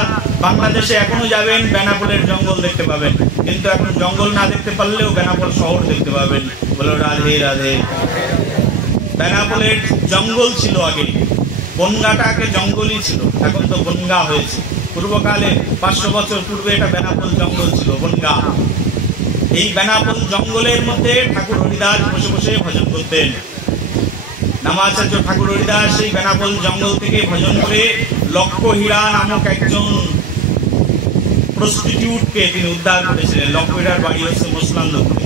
বাংলাদেশে এখনো যাবেন, বেনাপোলের জঙ্গল দেখতে পাবেন, কিন্তু এখন জঙ্গল না দেখতে পারলেও বেনাপোল শহর দেখতে পাবেন। বলো রাধে রাধে। বেনাপোলের জঙ্গল ছিল আগে, বনগাটা আগে জঙ্গলই ছিল, এখন তো বনগা হয়েছে। পূর্বকালে 500 বছর পূর্বে এটা বেনাপোল জঙ্গল ছিল, বনগা। এই বেনাপোল জঙ্গলের মধ্যে ঠাকুর হরিদাস বসে বসে ভজন করতেন। নামাচার্য ঠাকুর হরিদাস সেই বেনাপোল জঙ্গল থেকে ভজন করে লক্ষ্যহীরা নামক একজন প্রস্টিটিউটকে তিনি উদ্ধার করেছিলেন। লক্ষ্যহীরার বাড়ি হচ্ছে মুসলান্দপুরে।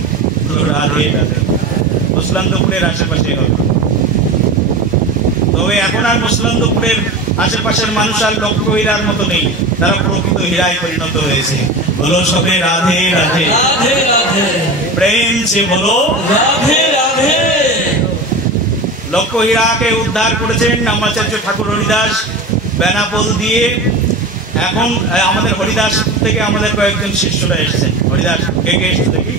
রাধে রাধে। মুসলান্দপুরের আশেপাশে হবে। তবে এখন আর মুসলান্দপুরের আশেপাশের মানুষ আর লক্ষ্যহীরার মতো নেই, তারা প্রকৃত হীরায় পরিণত হয়েছে। বলো সবে রাধে রাধে। প্রেম সে বলো রাধে রাধে। লক্ষ্যহীরাকে উদ্ধার করেছেন নামাচার্য ঠাকুর হরিদাস বেনাপোল দিয়ে। এখন আমাদের হরিদাস থেকে আমাদের কয়েকজন শিষ্যরা এসেছেন। হরিদাস কে কে এসছে দেখি?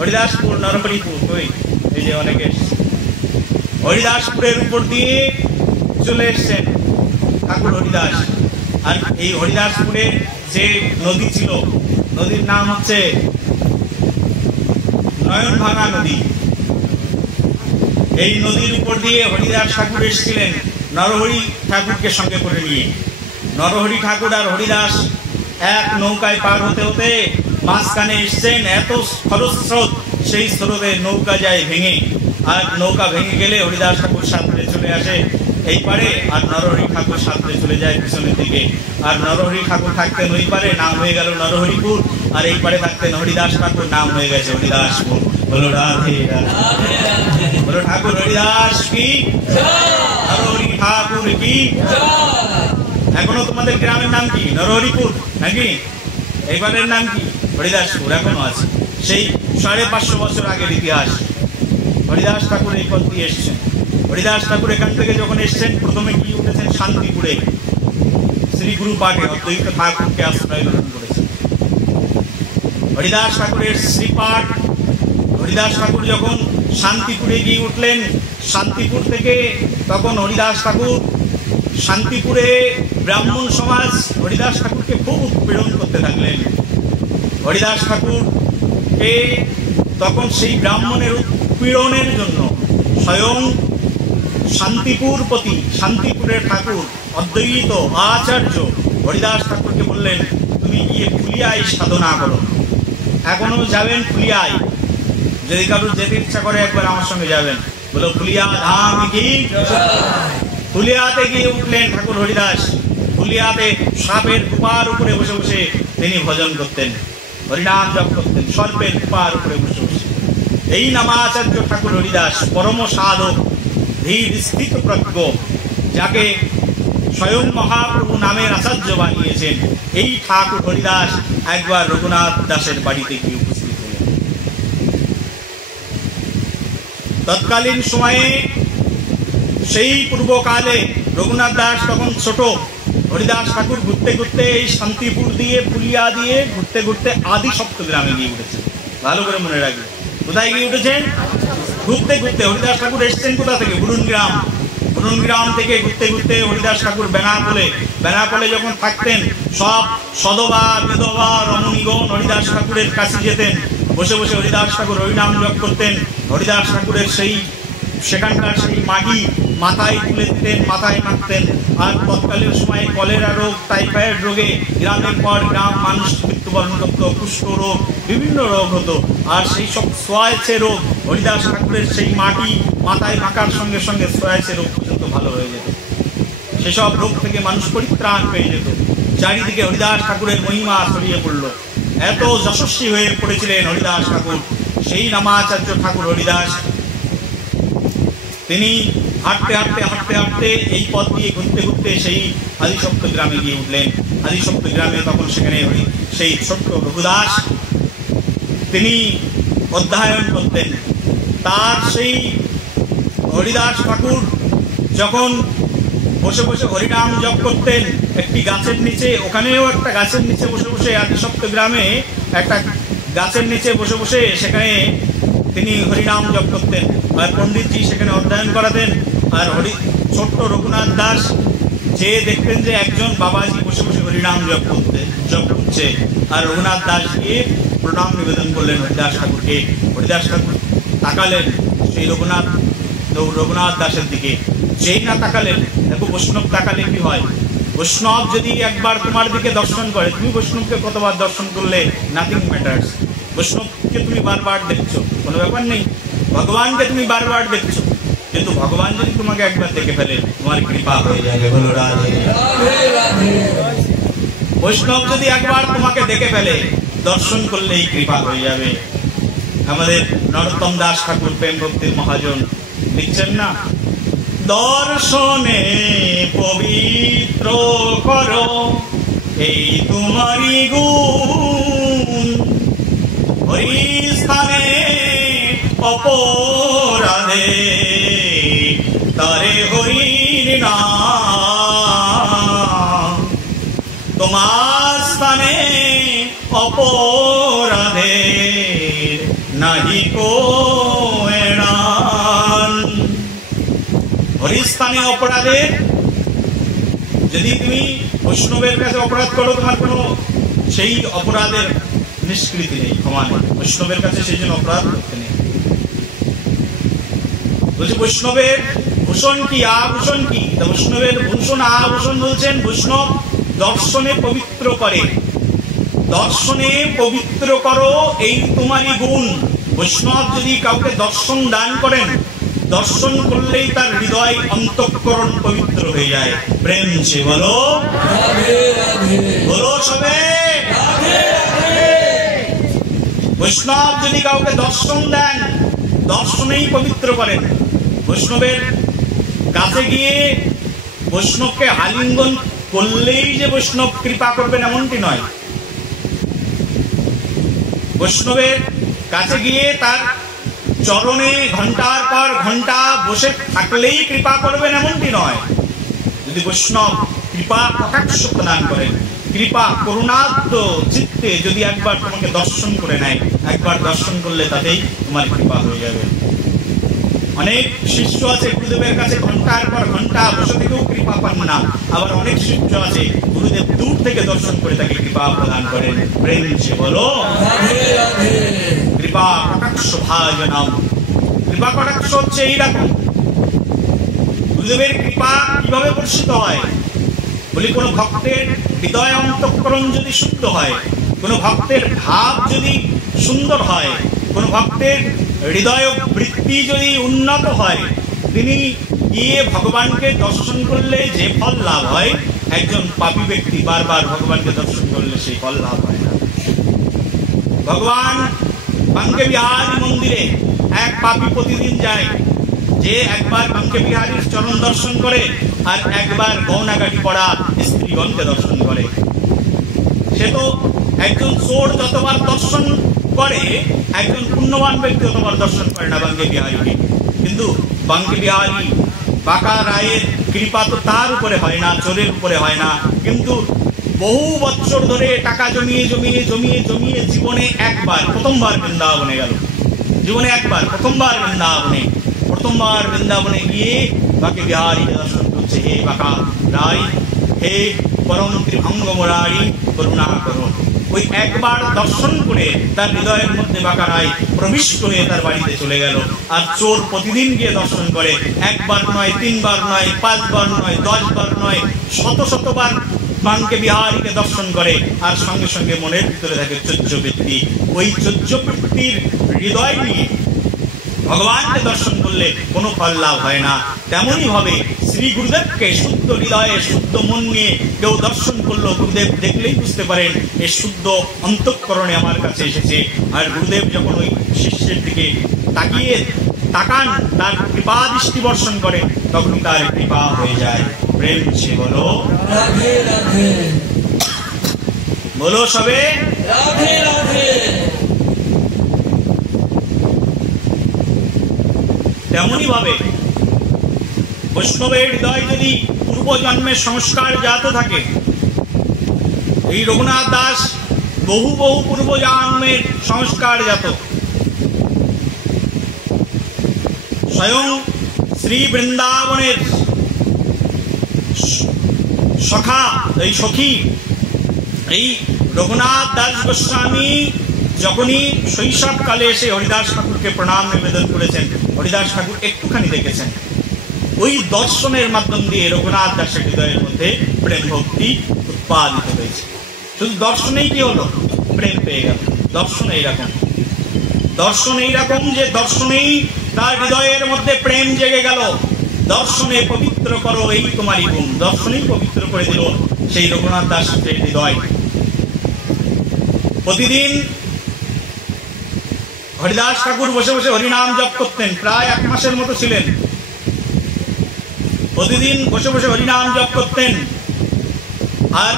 হরিদাসপুর, নরহরিপুর, ওই এই যে অনেকে এসছে। হরিদাসপুরের উপর দিয়ে চলে এসছেন ঠাকুর হরিদাস। আর এই হরিদাসপুরে যে নদী ছিল, নদীর নাম হচ্ছে নয়নভাঙা নদী। এই নদীর উপর দিয়ে হরিদাস ঠাকুর এসেছিলেন নরহরি ঠাকুরকে সঙ্গে করে নিয়ে। নরহরি ঠাকুর আর হরিদাস এক নৌকায় পার হতে হতে মাঝখানে এসছেন। এত খরস্রোত, সেই স্রোতে নৌকা যায় ভেঙে। আর নৌকা ভেঙে গেলে হরিদাস ঠাকুর সাঁতরে চলে আসে এই পারে, আর নরহরি ঠাকুর সাঁতরে চলে যায় পিছনের দিকে। আর নরহরি ঠাকুর থাকতেন ওই পারে, নাম হয়ে গেল নরহরিপুর। আর এই পারে থাকতেন হরিদাস ঠাকুর, নাম হয়ে গেছে হরিদাসপুর। বলো রাধে রাধে। বলো ঠাকুর হরিদাস কি, নরহরি ঠাকুর কি। এখনো তোমাদের গ্রামের নাম কি? নরহরিপুর নাকি? এইবারের নাম কি? হরিদাসপুর এখনো আছে। সেই 550 বছর আগের ইতিহাস। হরিদাস ঠাকুর এই পথ দিয়ে এসছেন। হরিদাস ঠাকুর এখান থেকে যখন এসছেন, প্রথমে গিয়ে উঠেছেন শান্তিপুরে। শ্রী গুরু পাঠে অদ্বৈত ঠাকুরকে আশ্রয় গ্রহণ করেছেন। হরিদাস ঠাকুরের শ্রীপাঠ। হরিদাস ঠাকুর যখন শান্তিপুরে গিয়ে উঠলেন, শান্তিপুর থেকে তখন হরিদাস ঠাকুর শান্তিপুরে ব্রাহ্মণ সমাজ হরিদাস ঠাকুরকে খুব উৎপীড়ন করতে থাকলেন। হরিদাস ঠাকুরকে তখন সেই ব্রাহ্মণের উৎপীড়নের জন্য স্বয়ং শান্তিপুরপতি, শান্তিপুরের ঠাকুর অদ্বৈত আচার্য হরিদাস ঠাকুরকে বললেন, তুমি গিয়ে ফুলিয়ায় সাধনা করো। এখনো যাবেন ফুলিয়ায়। যদি কারোর যেতে ইচ্ছা করে একবার আমার সঙ্গে যাবেন। বলো ফুলিয়া ধাম কি। ফুলিয়াতে গিয়ে উঠলেন ঠাকুর হরিদাস। ফুলিয়াতে সাপের কুপার উপরে বসে বসে তিনি ভজন করতেন, হরিনাম জপ করতেন, সর্পের কুপার উপরে বসে বসে। এই নামাচার্য ঠাকুর হরিদাস পরম সাধক, ধীর স্থিত প্রজ্ঞ, যাকে স্বয়ং মহাপ্রভু নামের আচার্য বানিয়েছেন, এই ঠাকুর হরিদাস একবার রঘুনাথ দাসের বাড়িতে গিয়ে উপস্থিত হলেন। তৎকালীন সময়ে সেই পূর্বকালে রঘুনাথ দাস তখন ছোট, হরিদাস ঠাকুর ঘুরতে ঘুরতে এই শান্তিপুর দিয়ে ফুলিয়া দিয়ে ঘুরতে ঘুরতে আদি সপ্তগ্রামে গিয়ে উঠেছেন। ভালো করে মনে রাখবে, কোথায় গিয়ে উঠেছেন? ঘুরতে ঘুরতে। হরিদাস ঠাকুর এসছেন কোথা থেকে? বুরুনগ্রাম। বুরুনগ্রাম থেকে ঘুরতে ঘুরতে হরিদাস ঠাকুর বেনাপোলে যখন থাকতেন, সব সদবা বিধবা রমণীগণ হরিদাস ঠাকুরের কাছে যেতেন, বসে বসে হরিদাস ঠাকুর হরিনাম জপ করতেন। হরিদাস ঠাকুরের সেখানকার সেই মাটি মাথায় তুলে দিতেন, মাথায় মাখতেন। আর তৎকালীন সময়ে কলেরা রোগ, টাইফয়েড রোগে গ্রামের পর গ্রাম মানুষ মৃত্যুবরণ করত, কুষ্ঠ রোগ, বিভিন্ন রোগ হতো। আর সেই সব সোয়াইছে রোগ হরিদাস ঠাকুরের সেই মাটি মাথায় মাখার সঙ্গে সঙ্গে সোয়াইছে রোগ পর্যন্ত ভালো হয়ে যেত। সেসব রোগ থেকে মানুষ পরিত্রাণ পেয়ে যেত। চারিদিকে হরিদাস ঠাকুরের মহিমা ছড়িয়ে পড়ল। এত যশস্বী হয়ে পড়েছিলেন হরিদাস ঠাকুর। সেই নামাচার্য ঠাকুর হরিদাস তিনি হাঁটতে হাঁটতে হাঁটতে হাঁটতে এই পথ দিয়ে ঘুরতে ঘুরতে সেই আদিসপ্ত গ্রামে গিয়ে উঠলেন। আদিসপ্ত গ্রামে তখন সেখানে সেই ছোট্ট রঘুদাস তিনি অধ্যয়ন করতেন। তার সেই হরিদাস ঠাকুর যখন বসে বসে হরিনাম জপ করতেন একটি গাছের নিচে, ওখানেও একটা গাছের নিচে বসে বসে, আদিসপ্ত গ্রামে একটা গাছের নিচে বসে বসে সেখানে তিনি হরিনাম জপ করতেন। আর পণ্ডিতজি সেখানে অধ্যয়ন করাতেন। আর ছোট্ট রঘুনাথ দাস যে দেখতেন যে একজন বাবাজি বসে বসে হরিনাম জপ করছে, আর রঘুনাথ দাস গিয়ে প্রণাম নিবেদন করলেন হরিদাস ঠাকুরকে। হরিদাস ঠাকুর তাকালেন সেই রঘুনাথ দাসের দিকে। যেই না তাকালেন, দেখো বৈষ্ণব তাকালে কি হয়, বৈষ্ণব যদি একবার তোমার দিকে দর্শন করে, তুমি বৈষ্ণবকে কতবার দর্শন করলে নাথিং ম্যাটার্স। বৈষ্ণবকে তুমি বারবার দেখছো, কোনো ব্যাপার নেই। ভগবানকে তুমি বারবার দেখছো, কিন্তু ভগবান যদি তোমাকে একবার দেখে ফেলে, তোমার কৃপা হয়ে যাবে। বলো রাধে রাধে। বৈষ্ণব যদি একবার তোমাকে দেখে ফেলে, দর্শন করলেই কৃপা হয়ে যাবে। আমাদের নরোত্তম দাস ঠাকুর প্রেম ভক্তির মহাজন লিখছেন না, দর্শনে পবিত্র করো এই তোমারি গুণ, হরি স্থানে অপরাধে তারে হরির নাম, তোমার স্থানে অপরাধে নাহি কো এড়ান। হরিস্থানে অপরাধে, যদি তুমি বৈষ্ণবের কাছে অপরাধ করো, তোমার কোনো সেই অপরাধের নিষ্কৃতি নেই, ক্ষমা নেই। বৈষ্ণবের কাছে সেই জন্য অপরাধ করতে নেই। বলছে বৈষ্ণবের ভূষণ কি, আভূষণ কি? বৈষ্ণবের ভূষণ আভূষণ বলছেন বৈষ্ণব দর্শনে পবিত্র করে। দর্শনে পবিত্র করো এই তোমারই গুণ। বৈষ্ণব যদি কাউকে দর্শন দান করেন, দর্শন করলেই তার হৃদয় অন্তঃকরণ পবিত্র হয়ে যায়। প্রেম সে বলো বলো সবে। বৈষ্ণব যদি কাউকে দর্শন দেন, দর্শনেই পবিত্র করেন। বৈষ্ণবের কাছে গিয়ে বৈষ্ণবকে আলিঙ্গন করলেই যে বৈষ্ণব কৃপা করবেন এমনটি নয়। বৈষ্ণবের কাছে গিয়ে তার চরণে ঘন্টার পর ঘন্টা বসে থাকলেই কৃপা করবেন এমনটি নয়। যদি বৈষ্ণব কৃপা কটাক্ষ প্রদান করেন, কৃপা করুণার্ত চিত্তে যদি একবার তোমাকে দর্শন করে নেয়, একবার দর্শন করলে তাতেই তোমার কৃপা হয়ে যাবে। অনেক শিষ্য আছে গুরুদেবের কাছে ঘন্টার পর ঘন্টা বসে থেকেও কৃপা পান না। আবার অনেক শিষ্য আছে গুরুদেব দূর থেকে দর্শন করে তাকে কৃপা প্রদান করেন। প্রেম সে বলো কৃপা কটাক্ষ ভাজনম। কৃপা কটাক্ষ হচ্ছে এইরকম। গুরুদেবের কৃপা কিভাবে বর্ষিত হয় বলি, কোন ভক্তের হৃদয় অন্তঃকরণ যদি শুদ্ধ হয়, কোন ভক্তের ভাব যদি সুন্দর হয়, কোন ভক্তের হৃদয় বৃত্তি যদি উন্নত হয়, তিনি গিয়ে ভগবানকে দর্শন করলে যে ফল লাভ হয়, একজন পাপী ব্যক্তি বারবার ভগবানকে দর্শন করলে সেই ফল লাভ হয় না। ভগবান বাঙ্কে বিহারী মন্দিরে এক পাপী প্রতিদিন যায়, যে একবার বাঙ্কে বিহারীর চরণ দর্শন করে আর একবার গৌনাগাটি পড়া স্ত্রীগণকে দর্শন করে। সে তো একজন চোর যতবার দর্শন করে, একজন পুণ্যবান ব্যক্তি ততবার দর্শন করে না বাঙ্কে বিহারীকে। কিন্তু বাঙ্কে বিহারী বাঁকা রায়ের কৃপা তো তার উপরে হয় না, চোরের উপরে হয় না। কিন্তু বহু বছর ধরে টাকা জমিয়ে জমিয়ে জমিয়ে জমিয়ে জীবনে একবার প্রথমবার বৃন্দাবনে গেল, জীবনে একবার প্রথমবার বৃন্দাবনে গিয়ে বাঁকে বিহারী দর্শন করছে। হে বাঁকা রায়, হে পরম ত্রিভঙ্গ মুরারি, করুণা করো। ওই একবার দর্শন করে তার হৃদয়ের মধ্যে বাঁকা রায় প্রবিষ্ট হয়ে তার বাড়িতে চলে গেল। আর চোর প্রতিদিন গিয়ে দর্শন করে, একবার নয়, 3 বার নয়, 5 বার নয়, 10 বার নয়, শত শতবার বাঙ্কে বিহারীকে দর্শন করে। আর সঙ্গে সঙ্গে মনের ভিতরে থাকে চোজ্যবৃত্তি। ওই চোজ্যবৃত্তির হৃদয় নিয়ে ভগবানকে দর্শন করলে কোনো ফল লাভ হয় না। তেমনই ভাবে শ্রী গুরুদেবকে শুদ্ধ হৃদয়ে শুদ্ধ মন নিয়ে কেউ দর্শন করলো, গুরুদেব দেখলেই বুঝতে পারেন এ শুদ্ধ অন্তঃকরণে আমার কাছে এসেছে। আর গুরুদেব যখন ওই শিষ্যের দিকে তাকান, তার কৃপা দৃষ্টি বর্ষণ করেন, তখন তার কৃপা হয়ে যায়। প্রেম সে বলো রাধে রাধে, বলো সবে রাধে রাধে। তেমনি ভাবে বৈষ্ণবের হৃদয় যদি পূর্বজন্মের সংস্কার জাত থাকে, এই রঘুনাথ দাস বহু বহু পূর্বজন্মের সংস্কার জাত। স্বয়ং শ্রী বৃন্দাবনের সখী এই রঘুনাথ দাস গোস্বামী যখনই শৈশবকালে এসে হরিদাস ঠাকুরকে প্রণাম নিবেদন করেছেন, হরিদাস ঠাকুর একটুখানি দেখেছেন। ওই দর্শনের মাধ্যম দিয়ে রঘুনাথ দাসের হৃদয়ের মধ্যে প্রেম ভক্তি উৎপাদিত হয়েছে। শুধু দর্শনেই কি হলো, প্রেম পেয়ে গেল। দর্শন এইরকম যে দর্শনেই তার হৃদয়ের মধ্যে প্রেম জেগে গেল। দর্শনে পবিত্র করো এই তোমারই গুণ, দর্শনেই পবিত্র করে দিল সেই রঘুনাথ দাসের হৃদয়। প্রতিদিন হরিদাস ঠাকুর বসে বসে হরিনাম জপ করতেন, প্রায় 1 মাসের মতো ছিলেন। প্রতিদিন বসে বসে হরিনাম জপ করতেন। আর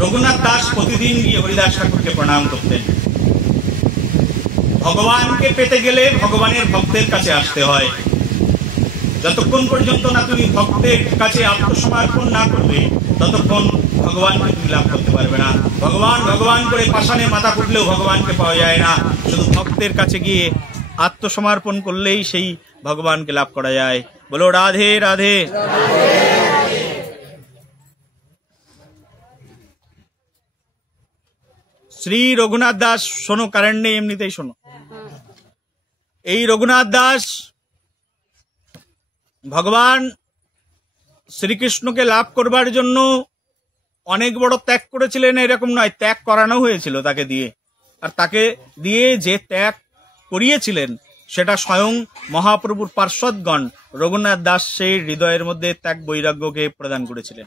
রঘুনাথ দাস প্রতিদিন গিয়ে হরিদাস ঠাকুরকে প্রণাম করতেন। ভগবানকে পেতে গেলে ভগবানের ভক্তের কাছে আসতে হয়। যতক্ষণ পর্যন্ত না তুমি ভক্তের কাছে আত্মসমর্পণ না করবে, ততক্ষণ ভগবানকে তুমি লাভ করতে পারবে না। ভগবান ভগবান করে পাষাণে মাথা কুটলেও ভগবানকে পাওয়া যায় না। শুধু ভক্তের কাছে গিয়ে আত্মসমর্পণ করলেই সেই ভগবানকে লাভ করা যায়। বলো রাধে রাধে। শ্রী রঘুনাথ দাস, শোনো, কারেন্ট নেই, এমনিতেই শোনো। এই রঘুনাথ দাস ভগবান শ্রীকৃষ্ণকে লাভ করবার জন্য অনেক বড় ত্যাগ করেছিলেন, এরকম নয়, ত্যাগ করানো হয়েছিল তাকে দিয়ে। আর তাকে দিয়ে যে ত্যাগ করিয়েছিলেন সেটা স্বয়ং মহাপ্রভুর পার্শ্বদগণ রঘুনাথ দাস সেই হৃদয়ের মধ্যে ত্যাগ বৈরাগ্যকে প্রদান করেছিলেন।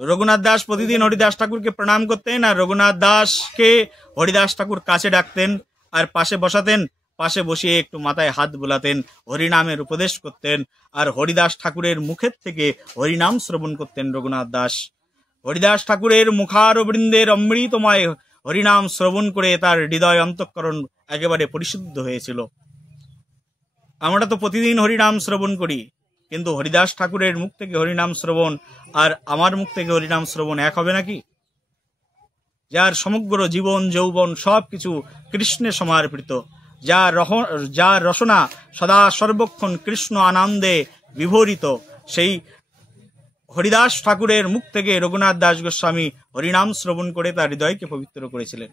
রঘুনাথ দাস প্রতিদিন হরিদাস ঠাকুরকে প্রণাম করতেন, আর রঘুনাথ দাসকে হরিদাস ঠাকুর কাছে ডাকতেন আর পাশে বসাতেন। পাশে বসিয়ে একটু মাথায় হাত বোলাতেন, হরিনামের উপদেশ করতেন। আর হরিদাস ঠাকুরের মুখের থেকে হরিনাম শ্রবণ করতেন রঘুনাথ দাস। হরিদাস ঠাকুরের মুখারবৃন্দের অমৃতময় হরিনাম শ্রবণ করে তার হৃদয় অন্তঃকরণ একেবারে পরিশুদ্ধ হয়েছিল। আমরা তো প্রতিদিন হরিনাম শ্রবণ করি, কিন্তু হরিদাস ঠাকুরের মুখ থেকে হরিনাম শ্রবণ আর আমার মুখ থেকে হরিনাম শ্রবণ এক হবে নাকি? যার সমগ্র জীবন যৌবন সবকিছু কৃষ্ণে সমর্পিত, যার রসনা সদা সর্বক্ষণ কৃষ্ণ আনন্দে বিভরিত, সেই হরিদাস ঠাকুরের মুখ থেকে রঘুনাথ দাস গোস্বামী হরিনাম শ্রবণ করে তার হৃদয়কে পবিত্র করেছিলেন।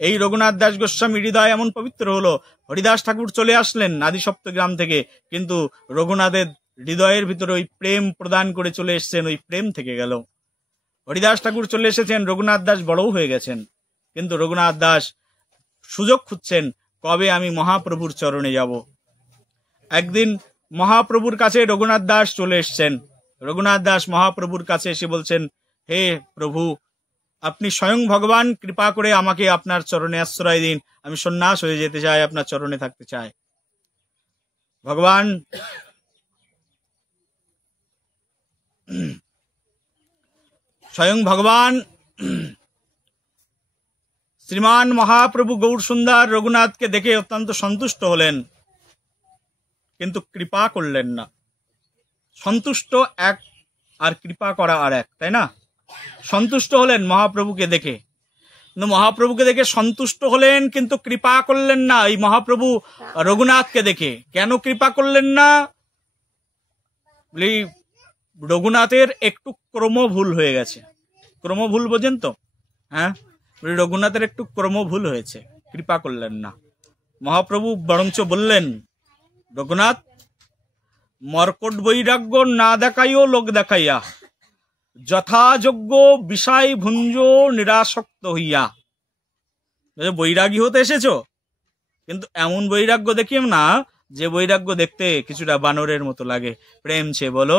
এই রঘুনাথ দাস গোস্বামী হৃদয় এমন পবিত্র হলো, হরিদাস ঠাকুর চলে আসলেন আদিসপ্তগ্রাম থেকে, কিন্তু রঘুনাথের হৃদয়ের ভিতরে ওই প্রেম প্রদান করে চলে এসছেন, ওই প্রেম থেকে গেল। হরিদাস ঠাকুর চলে এসেছেন, রঘুনাথ দাস বড়ও হয়ে গেছেন, কিন্তু রঘুনাথ দাস সুযোগ খুঁজছেন কবে আমি মহাপ্রভুর চরণে যাব। একদিন মহাপ্রভুর কাছে রঘুনাথ দাস চলে এসছেন। রঘুনাথ দাস মহাপ্রভুর কাছে এসে বলছেন, হে প্রভু, আপনি স্বয়ং ভগবান, কৃপা করে আমাকে আপনার চরণে আশ্রয় দিন, আমি সন্ন্যাস হয়ে যেতে চাই, আপনার চরণে থাকতে চাই। ভগবান স্বয়ং ভগবান শ্রীমান মহাপ্রভু গৌর সুন্দর রঘুনাথকে দেখে অত্যন্ত সন্তুষ্ট হলেন, কিন্তু কৃপা করলেন না। সন্তুষ্ট এক আর কৃপা করা আর এক, তাই না? সন্তুষ্ট হলেন মহাপ্রভুকে দেখে, কিন্তু মহাপ্রভুকে দেখে সন্তুষ্ট হলেন, কিন্তু কৃপা করলেন না এই মহাপ্রভু রঘুনাথকে দেখে। কেন কৃপা করলেন না? রঘুনাথের একটু ক্রম ভুল হয়ে গেছে। ক্রম ভুল বোঝেন তো? হ্যাঁ, রঘুনাথের একটু ক্রম ভুল হয়েছে, কৃপা করলেন না। মহাপ্রভু বরঞ্চ বললেন, রঘুনাথ, মর্কট বৈরাগ্য না দেখাইও লোক দেখাইয়া, যথাযোগ্য বিষয় ভুঞ্জ নিরাসক্ত হইয়া। বৈরাগী হতে এসেছো, কিন্তু এমন বৈরাগ্য দেখিও না যে বৈরাগ্য দেখতে কিছুটা বানরের মতো লাগে। প্রেম ছে বলো।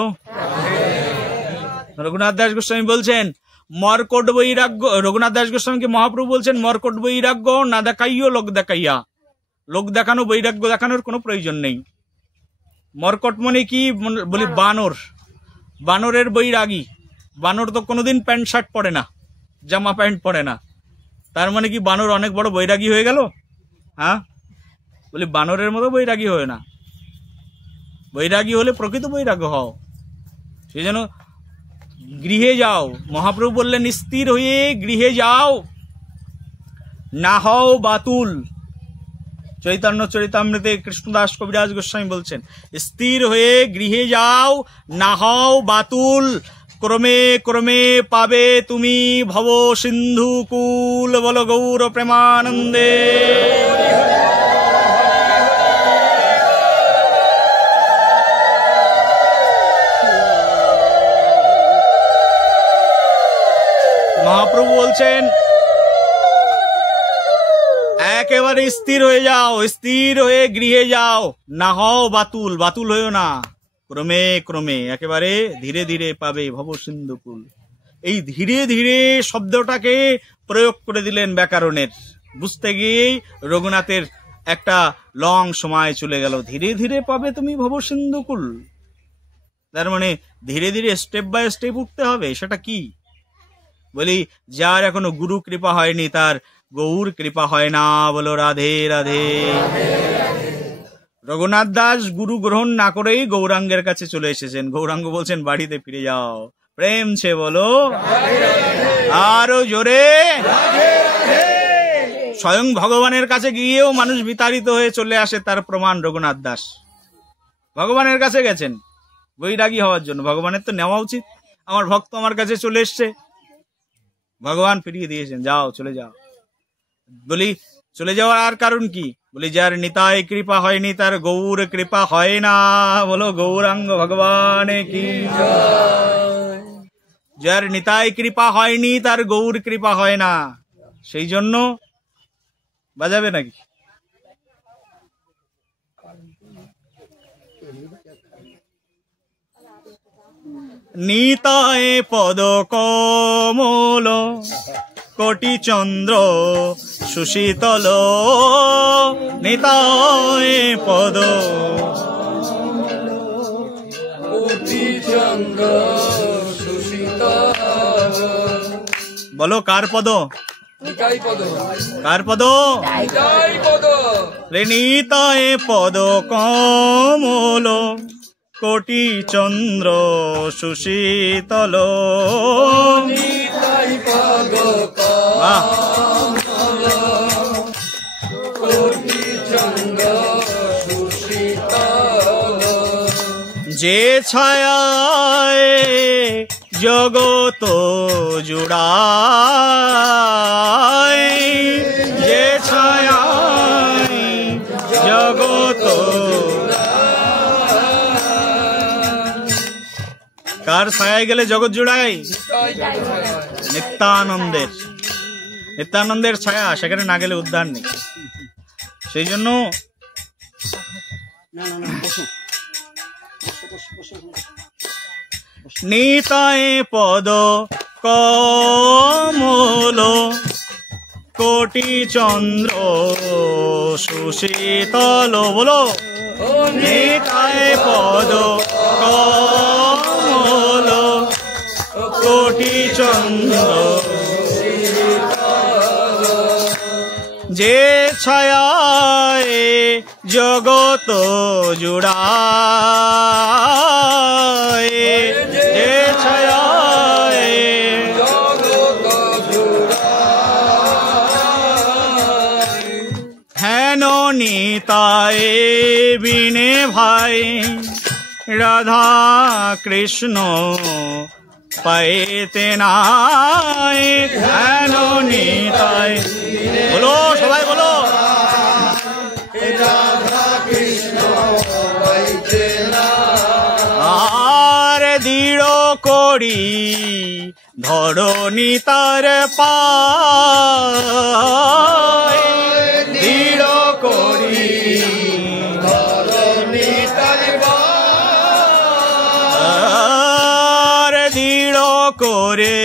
রঘুনাথ দাস গোস্বামী বলছেন মর্কট বৈরাগ্য, রঘুনাথ দাস গোস্বামীকে মহাপ্রভু বলছেন মর্কট বৈরাগ্য না দেখাইও লোক দেখাইয়া। লোক দেখানো, বৈরাগ্য দেখানোর কোনো প্রয়োজন নেই। মর্কট মানে কি বলি? বানর। বানরের বৈরাগী। বানর তো কোনোদিন প্যান্ট শার্ট পরে না, জামা প্যান্ট পরে না। তার মানে কি বানর অনেক বড় বৈরাগী হয়ে গেল? হ্যাঁ, বলি বানরের মতো বৈরাগী হয় না। বৈরাগী হলে প্রকৃত বৈরাগ্য হও। সেই জন্য গৃহে যাও। মহাপ্রভু বললেন স্থির হয়ে গৃহে যাও, না হও বাতুল। চৈতন্য চরিতামৃতে কৃষ্ণদাস কবিরাজ গোস্বামী বলছেন, স্থির হয়ে গৃহে যাও, না হও বাতুল, ক্রমে ক্রমে পাবে তুমি ভব সিন্ধু কুল। বল গৌর প্রেমানন্দে। মহাপ্রভু বলছেন একেবারে স্থির হয়ে যাও, স্থির হয়ে গৃহে যাও, না হও বাতুল। বাতুল হয়েও না, ক্রমে ক্রমে একেবারে ধীরে ধীরে পাবে ভব সিন্ধুকুল। এই ধীরে ধীরে শব্দটাকে প্রয়োগ করে দিলেন ব্যাকরণের। বুঝতে গিয়েই রঘুনাথের একটা লং সময় চলে গেল। ধীরে ধীরে পাবে তুমি ভব সিন্ধুকুল, তার মানে ধীরে ধীরে স্টেপ বাই স্টেপ উঠতে হবে। সেটা কি? বলি, যার এখনো গুরু কৃপা হয়নি তার গৌর কৃপা হয় না। বলো রাধে রাধে। রঘুনাথ দাস গুরু গ্রহণ না করেই গৌরাঙ্গের কাছে চলে এসেছেন। গৌরাঙ্গ বলছেন বাড়িতে ফিরে যাও। প্রেম ছে বলো আরো জোরে। স্বয়ং ভগবানের কাছে গিয়েও মানুষ বিতাড়িত হয়ে চলে আসে, তার প্রমাণ রঘুনাথ দাস। ভগবানের কাছে গেছেন বৈরাগী হওয়ার জন্য। ভগবানের তো নেওয়া উচিত, আমার ভক্ত আমার কাছে চলে এসছে, ভগবান ফিরিয়ে দিয়েছেন, যাও চলে যাও। বলি চলে যাওয়ার আর কারণ কি? বলি যার নিতাই কৃপা হয়নি তার গৌর কৃপা হয় না। বলো গৌরাঙ্গ ভগবান কি। যার নিতাই কৃপা হয়নি তার গৌর কৃপা হয় না। সেই জন্য বাজাবে নাকি? নিতায় পদ কমল কোটি চন্দ্র সুশীতল। নিতায় পদ কোটি চন্দ্র সুশীতল। বলো কার পদ? কার পদ? নিতায় পদ কমল কোটি চন্দ্র সুশীতল। যে ছায়ায় জগত জুড়ায়, যে ছায়ায় জগত। কার ছায়ায় গেলে জগৎ জুড়ায়? নিত্যানন্দের। নিত্যানন্দের ছায়া, সেখানে না গেলে উদ্ধার নেই। সেই জন্য নিতায় পদ কমল কোটি চন্দ্র সুশীতল, বলো নিতায় পদ কমল কোটি চন্দ্র, যে ছায়ায় জগত জুড়ায়, যে ছায়ায় হেন নিতায় বিনে ভাই রাধা কৃষ্ণ পাইতে নাই, হেন নিতায়, বলো সবাই বলো, আর দৃঢ় করি ধরণী তার পায়, দৃঢ় করি ধরণী তার পায়, দৃঢ় করে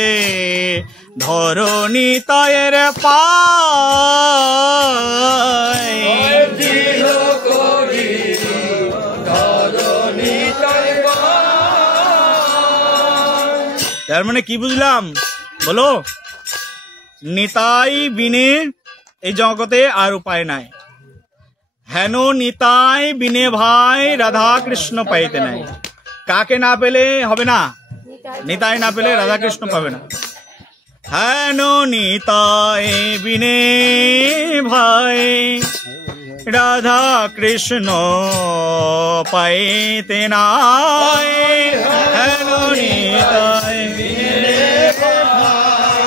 ধরণী তায়ের পায়, দৃঢ় করি ধরণী তায়ের পায়। তার মানে কি বুঝলাম বলো? নিতাই বিনে এই জগতে আর উপায় নাই, হেন নিতাই বিনে ভাই রাধা কৃষ্ণ পাইতে নাই। কাকে না পেলে হবে না? নিতাই না পেলে রাধা কৃষ্ণ পাবে না। হেন নিতাই বিনে ভাই রাধা কৃষ্ণ পাইতে নাই, হেন নিতাই বিনে ভাই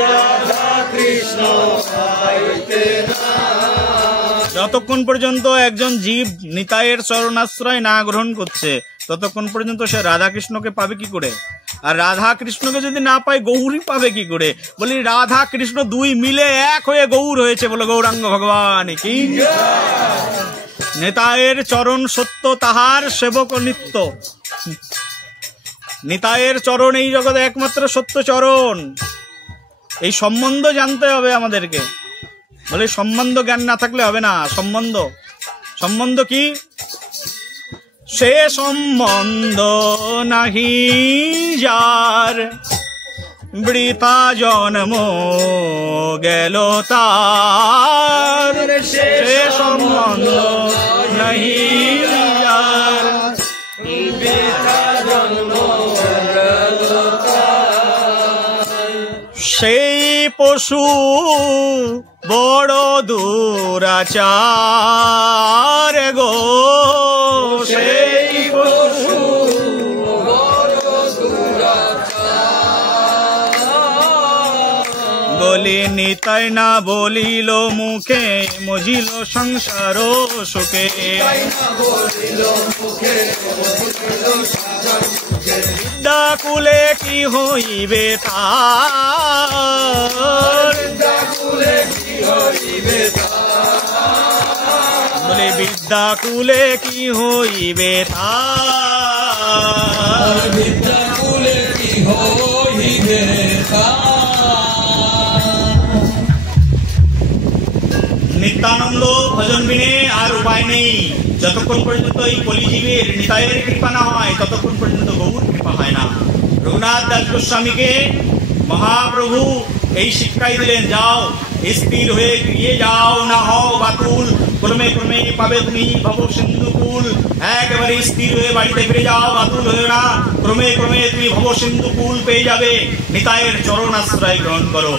রাধা কৃষ্ণ পাইতে নাই। যতক্ষণ পর্যন্ত একজন জীব নিতাইয়ের চরণাশ্রয় না গ্রহণ করছে ততক্ষণ পর্যন্ত সে রাধা কৃষ্ণকে পাবে কি করে? আর রাধা কৃষ্ণকে যদি না পায় গৌরী পাবে কি করে? বলি রাধা কৃষ্ণ দুই মিলে এক হয়ে গৌর হয়েছে, বলে গৌরাঙ্গ ভগবান কি। নিতাইয়ের চরণ সত্য, তাহার সেবক নিত্য। নিতাইয়ের চরণ এই জগতে একমাত্র সত্য চরণ। এই সম্বন্ধ জানতে হবে আমাদেরকে। বলে সম্বন্ধ জ্ঞান না থাকলে হবে না। সম্বন্ধ কি? সে সম্বন্ধ নাহি যার বৃথা জন্ম গেল তার, সে সম্বন্ধ নাহি যার বৃথা জন্ম গেল তার। সেই পশু বড় দুরাচার গো, সেই পশু বড় দুরাচার। বলি নিতাই না বলিল মুখে, মজিল সংসার সুখে। বিদ্যাকুলে কি হইবে তার, বলে বিদ্যাকুলে কি হইবে তার, বিদ্যাকুলে কি হইবে তার। নিত্যানন্দ ভজন বিনে আর উপায় নেই। যতক্ষণ পর্যন্ত এই কলিজীবের নিতাইয়ের কৃপা না হয় ততক্ষণ পর্যন্ত গৌর কৃপা হয় না। রঘুনাথ দাস গোস্বামীকে মহাপ্রভু এই শিক্ষাই দিলেন, যাও স্থির হয়ে গিয়ে যাও, না হও বাতুল, ক্রমে ক্রমে পাবে তুমি ভব সিন্ধু কুল। একেবারে স্থির হয়ে বাড়িতে ফিরে যাও, বাতুল হয়ে না, ক্রমে ক্রমে তুমি ভব সিন্ধু কুল পেয়ে যাবে। নিতাইয়ের চরণ আশ্রয় গ্রহণ করো।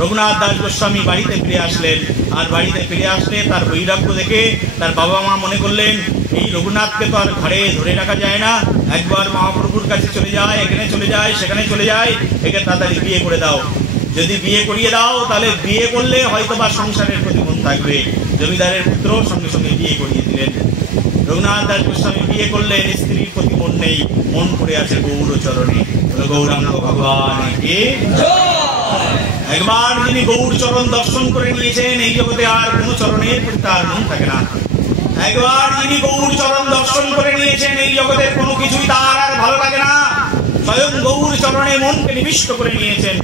রঘুনাথ দাস গোস্বামী বাড়িতে ফিরে আসলেন। আর বাড়িতে ফিরে আসলে তার বৈরাগ্য দেখে তার বাবা মা মনে করলেন, এই রঘুনাথকে তো আর ঘরে ধরে রাখা যায় না, একবার মহাপ্রভুর কাছে চলে যায়, এখানে চলে যায়, সেখানে চলে যায়, একে তাড়াতাড়ি বিয়ে করে দাও। যদি বিয়ে করিয়ে দাও তাহলে বিয়ে করলে হয়তো বা সংসারের প্রতি মন থাকবে। জমিদারের পুত্র সঙ্গে সঙ্গে বিয়ে করিয়ে দিলেন। রঘুনাথ দাস গোস্বামী বিয়ে করলেন, স্ত্রীর প্রতি মন নেই, মন পড়ে আছে গৌর চরণে। গৌরাঙ্গ ভগবান কি জয়। একবার যিনি গৌর চরণ দর্শন করে নিয়েছেন এই জগতে আর কোন চরণের প্রতি তার মন থাকে না। একবার যিনি গৌর চরণ দর্শন করে নিয়েছেন এই জগতের কোনো কিছুই তার আর ভালো লাগে না। স্বয়ং গৌর চরণে মনকে নিবিষ্ট করে নিয়েছেন,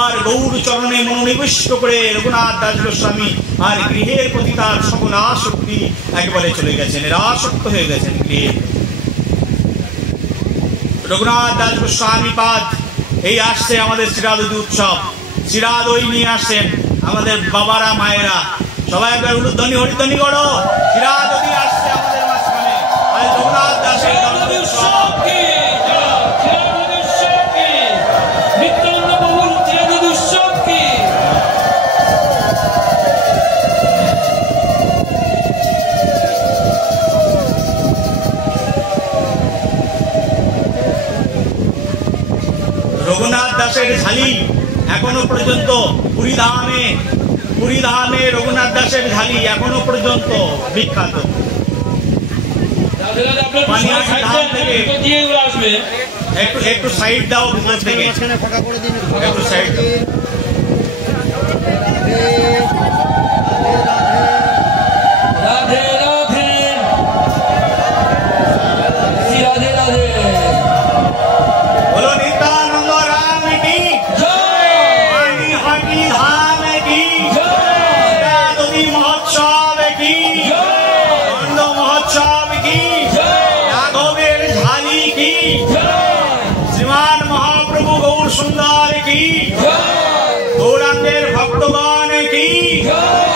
আর গৌর চরণে মন নিবিষ্ট করে রঘুনাথ দাস গোস্বামী আর গৃহের প্রতি তার সকল আসক্তি একেবারে চলে গেছেন, এরা আসক্ত হয়ে গেছেন গৃহে। রঘুনাথ দাস গোস্বামী পাদ এই আসছে আমাদের শ্রীরাধী উৎসব, শ্রীরাধই নিয়ে আসছেন আমাদের বাবারা মায়েরা, সবাই একবার উলুধ্বনি হরিধ্বনি করো। শ্রীরাধী আসছে আমাদের মাঝখানে, আর রঘুনাথ দাসের রঘুনাথ দাসের ঝালি এখনো পর্যন্ত পুরী ধামে রঘুনাথ দাসের ঝালি এখনো পর্যন্ত বিখ্যাত। একটু সাইড দাও, ভিতর থেকে একটু সাইড দাও। রাধে রাধে রাধে রাধে বলো নিত্যানন্দ রাম কি জয়, হরি ধাম কি জয়, শ্রীরাধী মহোৎসব কি জয়, আনন্দ মহোৎসব কি জয়, রাঘবের ঝালি কি জয়, শ্রীমান মহাপ্রভু গৌর সুন্দর কি জয়, গৌরাঙ্গের ভক্তগণ কি জয়।